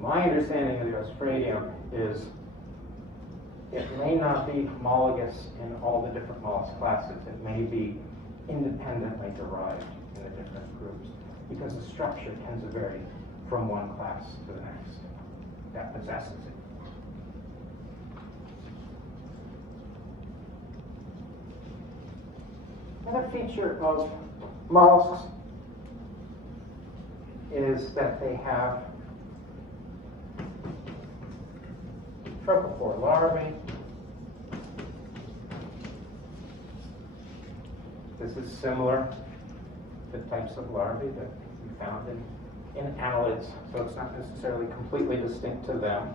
My understanding of the ostradium is it may not be homologous in all the different mollusk classes. It may be independently derived in the different groups, because the structure tends to vary from one class to the next that possesses it. Another feature of mollusks is that they have trochophore larvae. This is similar to types of larvae that we found in annelids, so it's not necessarily completely distinct to them.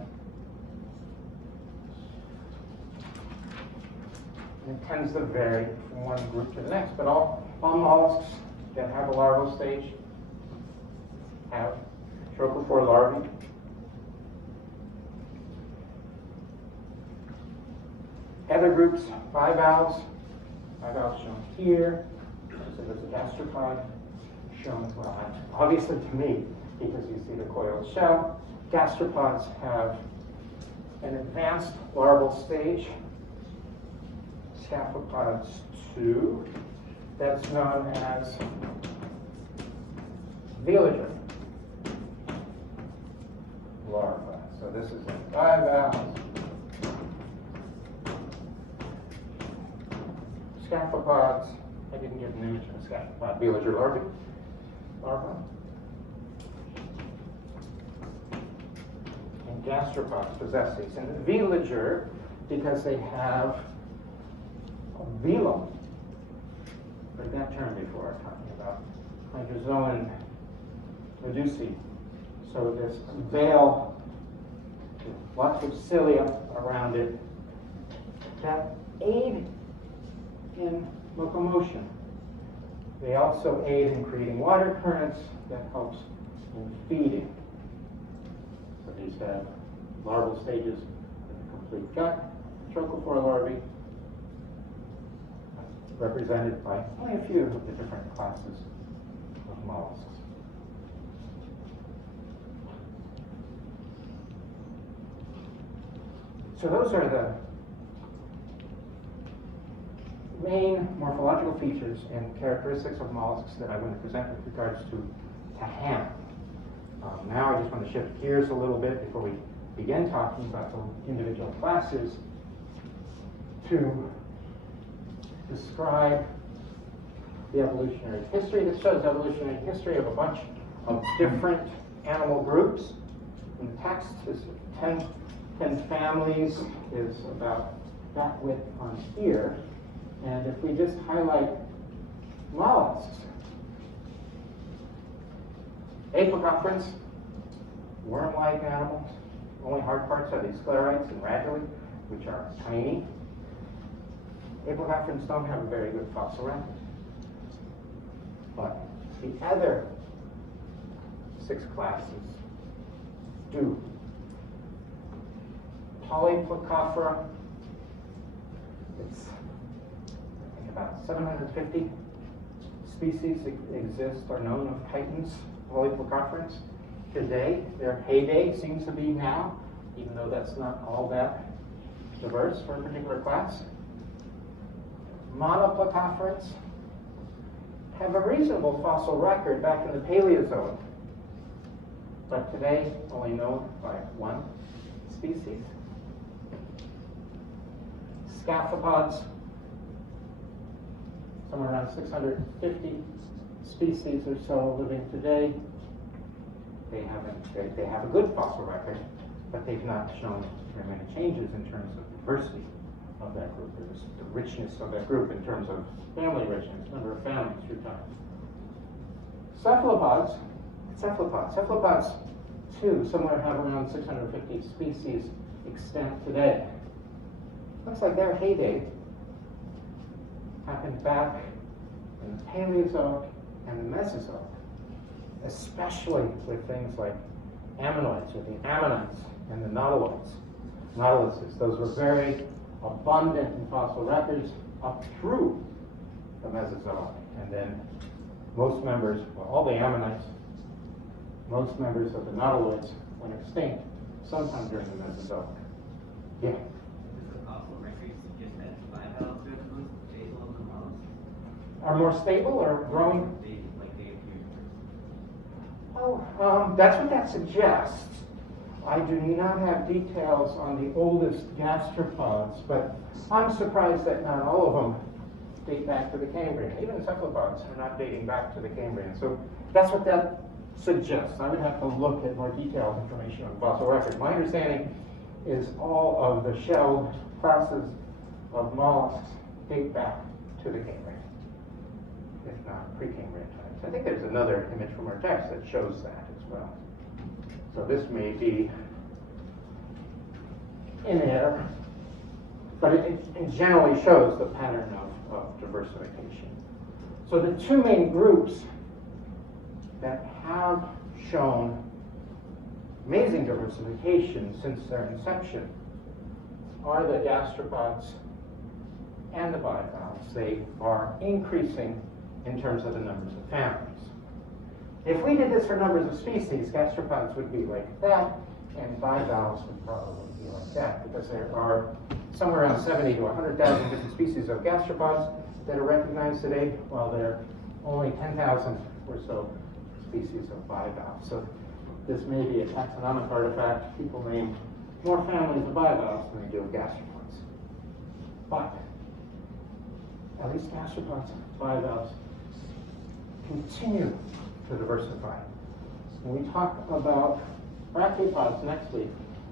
It tends to vary from one group to the next, but all mollusks that have a larval stage have trochophore larvae. Other groups, bivalves shown here. So there's a gastropod shown, well, obviously to me, because you see the coiled shell. Gastropods have an advanced larval stage. Cephalopods too. That's known as veliger larva. So this is a bivalve. Cephalopods. I didn't get an image of a cephalopod. Veliger larva. And gastropods possess these. And the veliger, because they have a velum. Heard that term before, talking about hydrozoan medusae. So this veil, lots of cilia around it, that aid in locomotion. They also aid in creating water currents that helps in feeding. So these have larval stages in the complete gut, trochophore larvae, represented by only a few of the different classes of mollusks. So those are the main morphological features and characteristics of mollusks that I want to present with regards to ham. Now I just want to shift gears a little bit before we begin talking about the individual classes to describe the evolutionary history. This shows evolutionary history of a bunch of different animal groups. In the text, is 10 families is about that width on here. And if we just highlight mollusks, apocophorans, worm-like animals. Only hard parts are these sclerites and raduli, which are tiny. Apocophorans don't have a very good fossil record. But the other 6 classes do. Polyplacophora, it's about 750 species exist or known of chitons, polyplacophorans. Today, their heyday seems to be now, even though that's not all that diverse for a particular class. Monoplacophorans have a reasonable fossil record back in the Paleozoic, but today only known by one species. Scaphalopods, somewhere around 650 species or so living today. They have a good fossil record, but they've not shown very many changes in terms of diversity of that group, or the richness of that group in terms of family richness, number of families through time. Cephalopods too, somewhere have around 650 species extant today. Looks like their heyday happened back in the Paleozoic and the Mesozoic, especially with things like ammonoids, or the ammonites and the nautiluses. Those were very abundant in fossil records up through the Mesozoic. And then most members, well, all the ammonites, most members of the nautiloids went extinct sometime during the Mesozoic. Yeah. Are more stable or growing? Well, that's what that suggests. I do not have details on the oldest gastropods, but I'm surprised that not all of them date back to the Cambrian. Even cephalopods are not dating back to the Cambrian. So that's what that suggests. I would have to look at more detailed information on fossil record. My understanding is all of the shelled classes of mollusks date back to the Cambrian, if not pre-Cambrian times. I think there's another image from our text that shows that as well. So this may be in there, but it generally shows the pattern of diversification. So the two main groups that have shown amazing diversification since their inception are the gastropods and the bivalves. They are increasing in terms of the numbers of families. If we did this for numbers of species, gastropods would be like that, and bivalves would probably be like that, because there are somewhere around 70 to 100,000 different species of gastropods that are recognized today, while there are only 10,000 or so species of bivalves. So this may be a taxonomic artifact. People name more families of bivalves than they do of gastropods. But at least gastropods and bivalves continue to diversify. When we talk about brachiopods next week,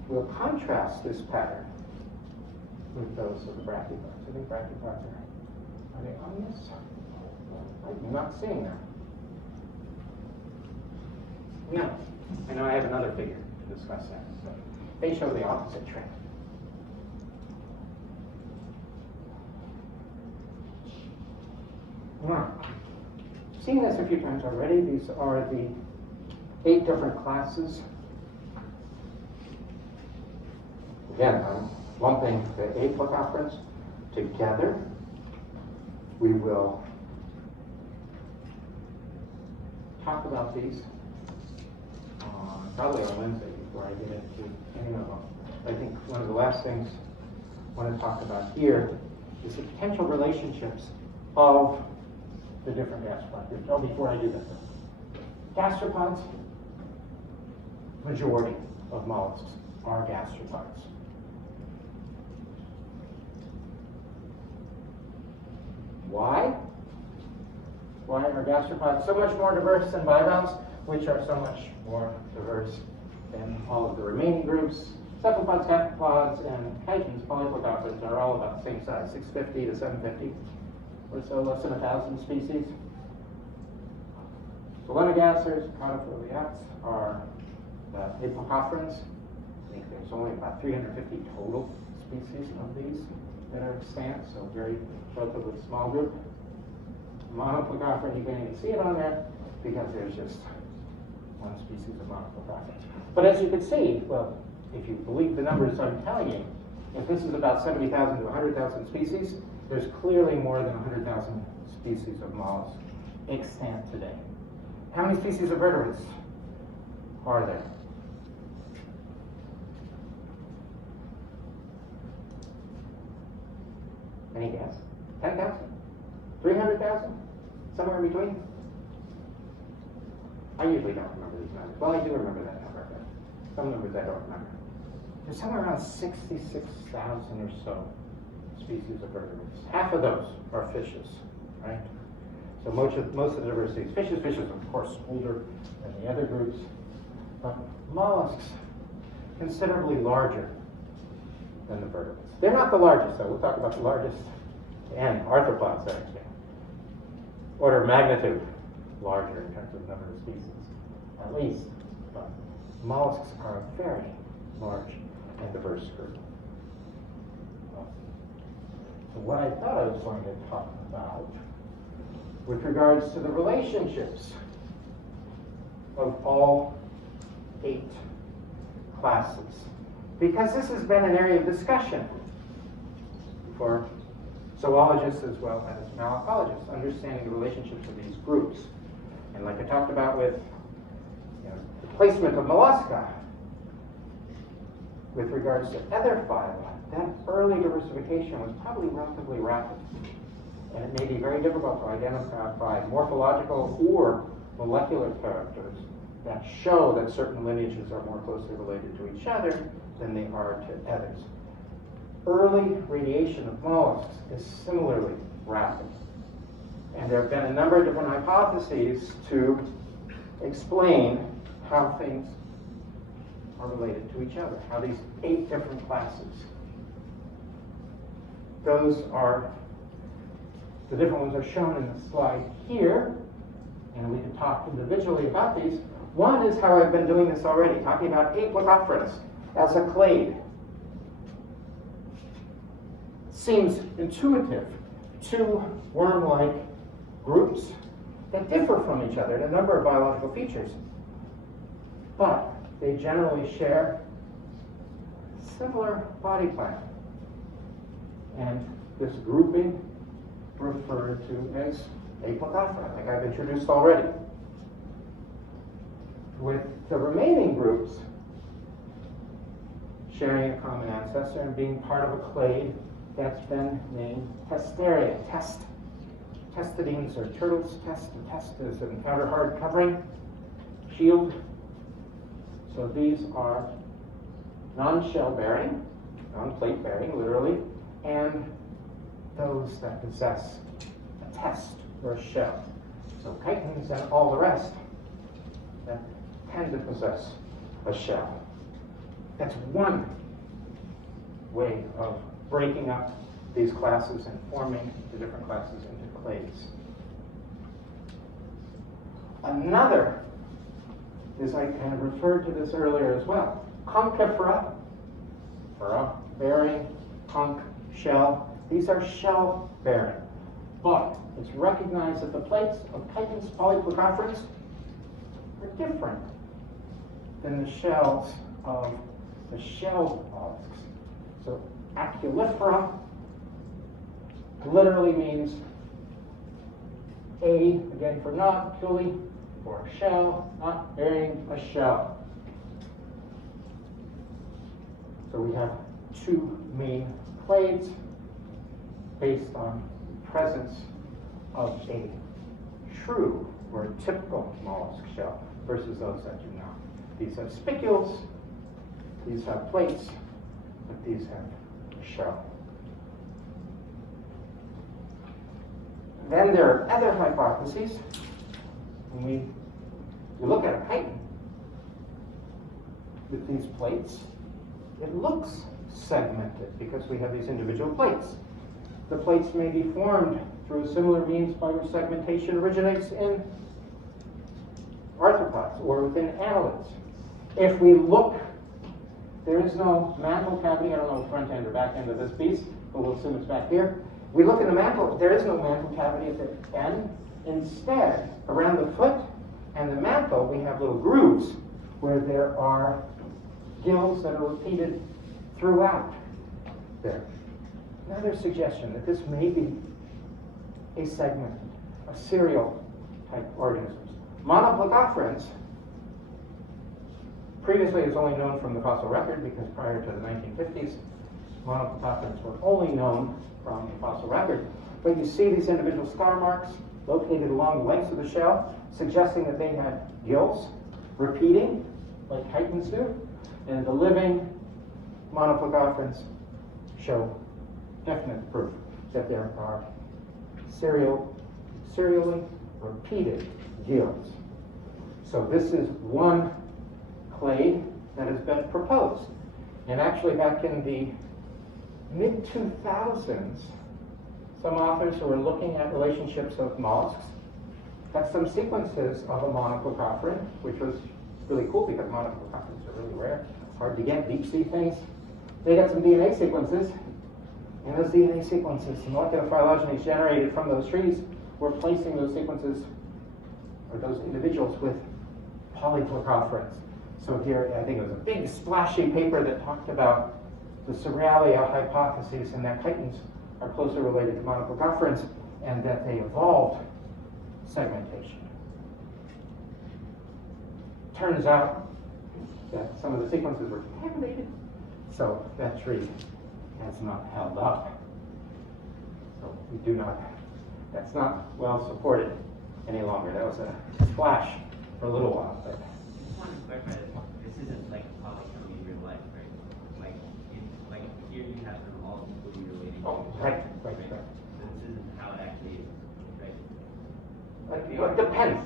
we'll contrast this pattern with those of the brachiopods. I think brachiopods are they on this? I'm not seeing them. No. I know I have another figure to discuss that. So they show the opposite trend. Now, seen this a few times already. These are the 8 different classes. Again, I'm lumping the apocophorans together. We will talk about these probably on Wednesday before I get into any of them. I think one of the last things I want to talk about here is the potential relationships of the different gastropod groups. Oh, before I do that, gastropods, majority of mollusks are gastropods. Why? Why are gastropods so much more diverse than bivalves, which are so much more diverse than all of the remaining groups? Cephalopods, cephalopods, and chigens, polyplocophorans, are all about the same size, 650 to 750, or so, less than 1,000 species. Selenogassers, conifoliates, are the apocophorans. I think there's only about 350 total species of these that are extant, so very relatively small group. Monoplocophorans, you can't even see it on there because there's just one species of monoplocophorans. But as you can see, well, if you believe the numbers I'm telling you, if this is about 70,000 to 100,000 species, there's clearly more than 100,000 species of mollusks extant today. How many species of vertebrates are there? Any guess? 10,000? 300,000? Somewhere in between? I usually don't remember these numbers. Well, I do remember that number, but some numbers I don't remember. There's somewhere around 66,000 or so species of vertebrates. Half of those are fishes, right? So most of the diversity is fishes. Fishes, of course, older than the other groups. But mollusks, considerably larger than the vertebrates. They're not the largest, though. We'll talk about the largest and arthropods, actually. Order of magnitude larger in terms of number of species, at least. But mollusks are a very large and diverse group. So what I thought I was going to talk about with regards to the relationships of all 8 classes, because this has been an area of discussion for zoologists as well as malacologists, understanding the relationships of these groups. And like I talked about with the placement of Mollusca, with regards to other phyla, that early diversification was probably relatively rapid. And it may be very difficult to identify morphological or molecular characters that show that certain lineages are more closely related to each other than they are to others. Early radiation of mollusks is similarly rapid. And there have been a number of different hypotheses to explain how things are related to each other, how these 8 different classes. Those are, the different ones are shown in the slide here, and we can talk individually about these. One is how I've been doing this already, talking about Aplocophorus as a clade. Seems intuitive. 2 worm-like groups that differ from each other in a number of biological features, but they generally share similar body plan. And this grouping referred to as Aplocophora, like I've introduced already. With the remaining groups sharing a common ancestor and being part of a clade that's been named Testeria. Testidines are turtles. Test is an outer hard covering, shield. So these are non-shell bearing, non-plate bearing, literally, and those that possess a test or a shell. So chitons and all the rest that tend to possess a shell. That's one way of breaking up these classes and forming the different classes into clades. Another is, I kind of referred to this earlier as well, conchifera, bearing, conch, shell. These are shell bearing, but it's recognized that the plates of chitons, polyplocophorans, are different than the shells of the shell mollusks. So aculifera literally means A, again for not, culi, for shell, not bearing a shell. So we have 2 main clades based on presence of a true or typical mollusk shell versus those that do not. These have spicules, these have plates, but these have a shell. Then there are other hypotheses. When we look at a chitin with these plates, it looks segmented because we have these individual plates. The plates may be formed through similar means by which segmentation originates in arthropods or within annelids. If we look, there is no mantle cavity. I don't know the front end or back end of this piece, but we'll assume it's back here. We look in the mantle, there is no mantle cavity at the end. Instead, around the foot and the mantle, we have little grooves where there are gills that are repeated throughout there. Another suggestion that this may be a segmented, a serial type organisms. Monoplacophorans, previously it was only known from the fossil record because prior to the 1950s, monoplacophorans were only known from the fossil record. But you see these individual star marks located along the lengths of the shell, suggesting that they had gills repeating like chitons do. And the living monoplacophorans show definite proof that there are serially repeated gills. So this is one clade that has been proposed. And actually back in the mid-2000s, some authors who were looking at relationships of mollusks got some sequences of a monoplacophoran, which was really cool because monoplacophrans are really rare, hard to get, deep sea things. They got some DNA sequences, and those DNA sequences, the molecular phylogenies generated from those trees, were placing those sequences, or those individuals, with polyplacophrans. So here, I think it was a big splashy paper that talked about the Cerealia hypothesis and that chitons are closely related to monoplacophrans and that they evolved segmentation. Turns out that some of the sequences were contaminated, so that tree has not held up. So we do not, that's not well supported any longer. That was a splash for a little while, but want to clarify that this isn't like how like coming in real life, right? Like here you have them all equally related. Oh, right. So this isn't how it actually is, right? Well, it depends.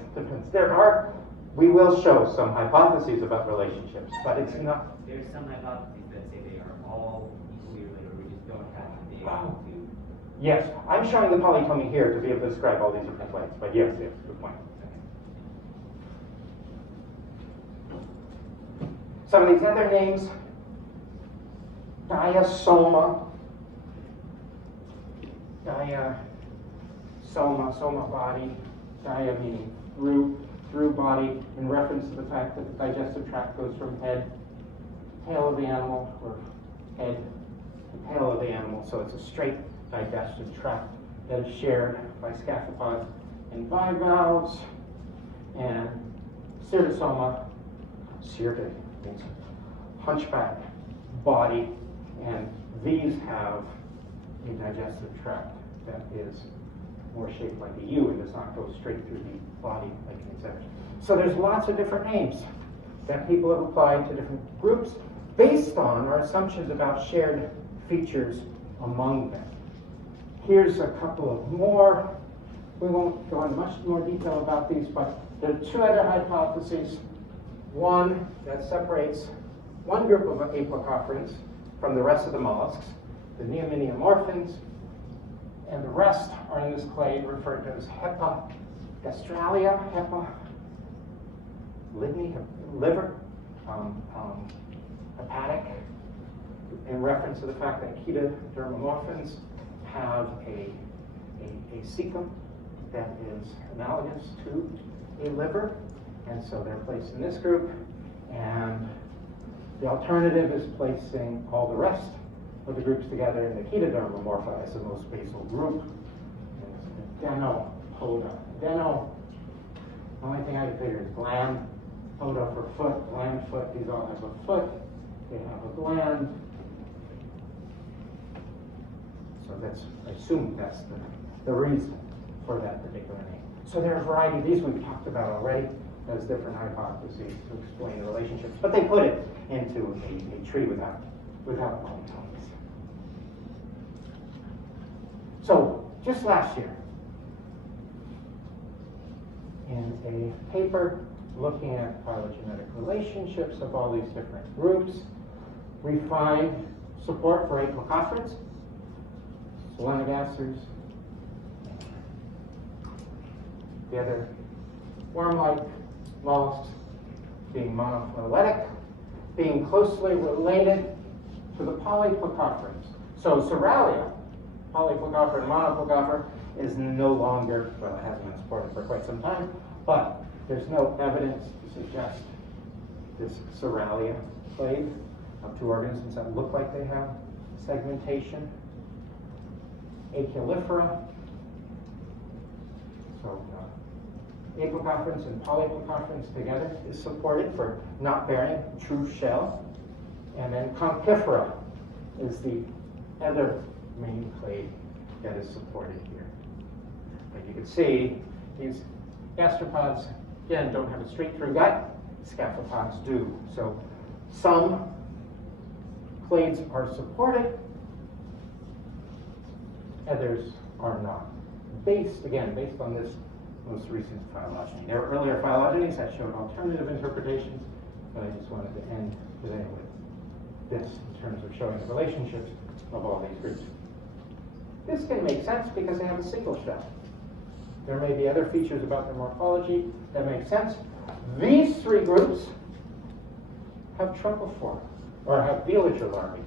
We will show some hypotheses about relationships, but it's not. There's some hypotheses that say they are all equally related, or we just don't have the data to. Yes, I'm showing the polytomy here to be able to describe all these different ways, but yes, good point. Some of these other names, diasoma, soma body, dia meaning through body, in reference to the fact that the digestive tract goes from head, tail of the animal, or head, the tail of the animal, so it's a straight digestive tract that is shared by scaphopods and bivalves, and cyrtosoma, cyrta means hunchback body, and these have a digestive tract that is more shaped like a U and does not go straight through the body like an insect. So there's lots of different names that people have applied to different groups based on our assumptions about shared features among them. Here's a couple of more. We won't go into much more detail about these, but there are two other hypotheses. One that separates one group of apocophorans from the rest of the mollusks, the neominiomorphins, and the rest are in this clade referred to as Hepa-gastralia, liver, hepatic, in reference to the fact that Chaetodermomorphins have a cecum that is analogous to a liver, and so they're placed in this group, and the alternative is placing all the rest of the groups together in the Chaetodermomorpha as the most basal group. And Adenopoda. Adeno, the only thing I can figure is gland. Poda for foot, gland foot. These all have a foot. They have a gland. So I assume that's the reason for that particular name. So there are a variety of these we've talked about already as different hypotheses to explain the relationships, but they put it into a tree without polytomies. So just last year, in a paper looking at phylogenetic relationships of all these different groups, we find support for apocophorans, solenogasters, the other worm-like mollusks being monophyletic, being closely related to the polyplecopherans. So Soralia, polyplecopher and monoplecopher, is no longer, well, it hasn't been supported for quite some time, but there's no evidence to suggest this Soralia clade of two organisms that look like they have segmentation. Acheilifera, so apocophorans and polyplecopherans together is supported for not bearing true shell. And then Conchifera is the other main clade that is supported here. And you can see these gastropods, again, don't have a straight through gut. Scaphopods do. So some clades are supported, others are not. Based on this most recent phylogeny. There were earlier phylogenies that showed alternative interpretations, but I just wanted to end today with this in terms of showing the relationships of all these groups. This can make sense because they have a single shell. There may be other features about their morphology that make sense. These three groups have trophophora, or have velager larvae.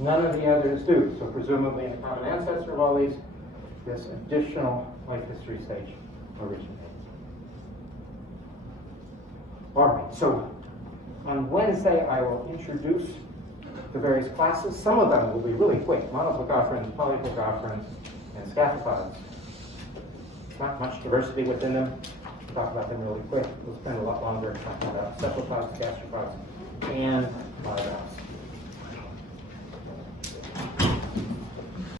None of the others do, so presumably in the common ancestor of all these, this additional life history stage originates. All right, so on Wednesday I will introduce the various classes. Some of them will be really quick: monoplecopherans, polyplecopherans, and scaphopods. Not much diversity within them. We'll talk about them really quick. We'll spend a lot longer talking about cephalopods, gastropods, and bivalves.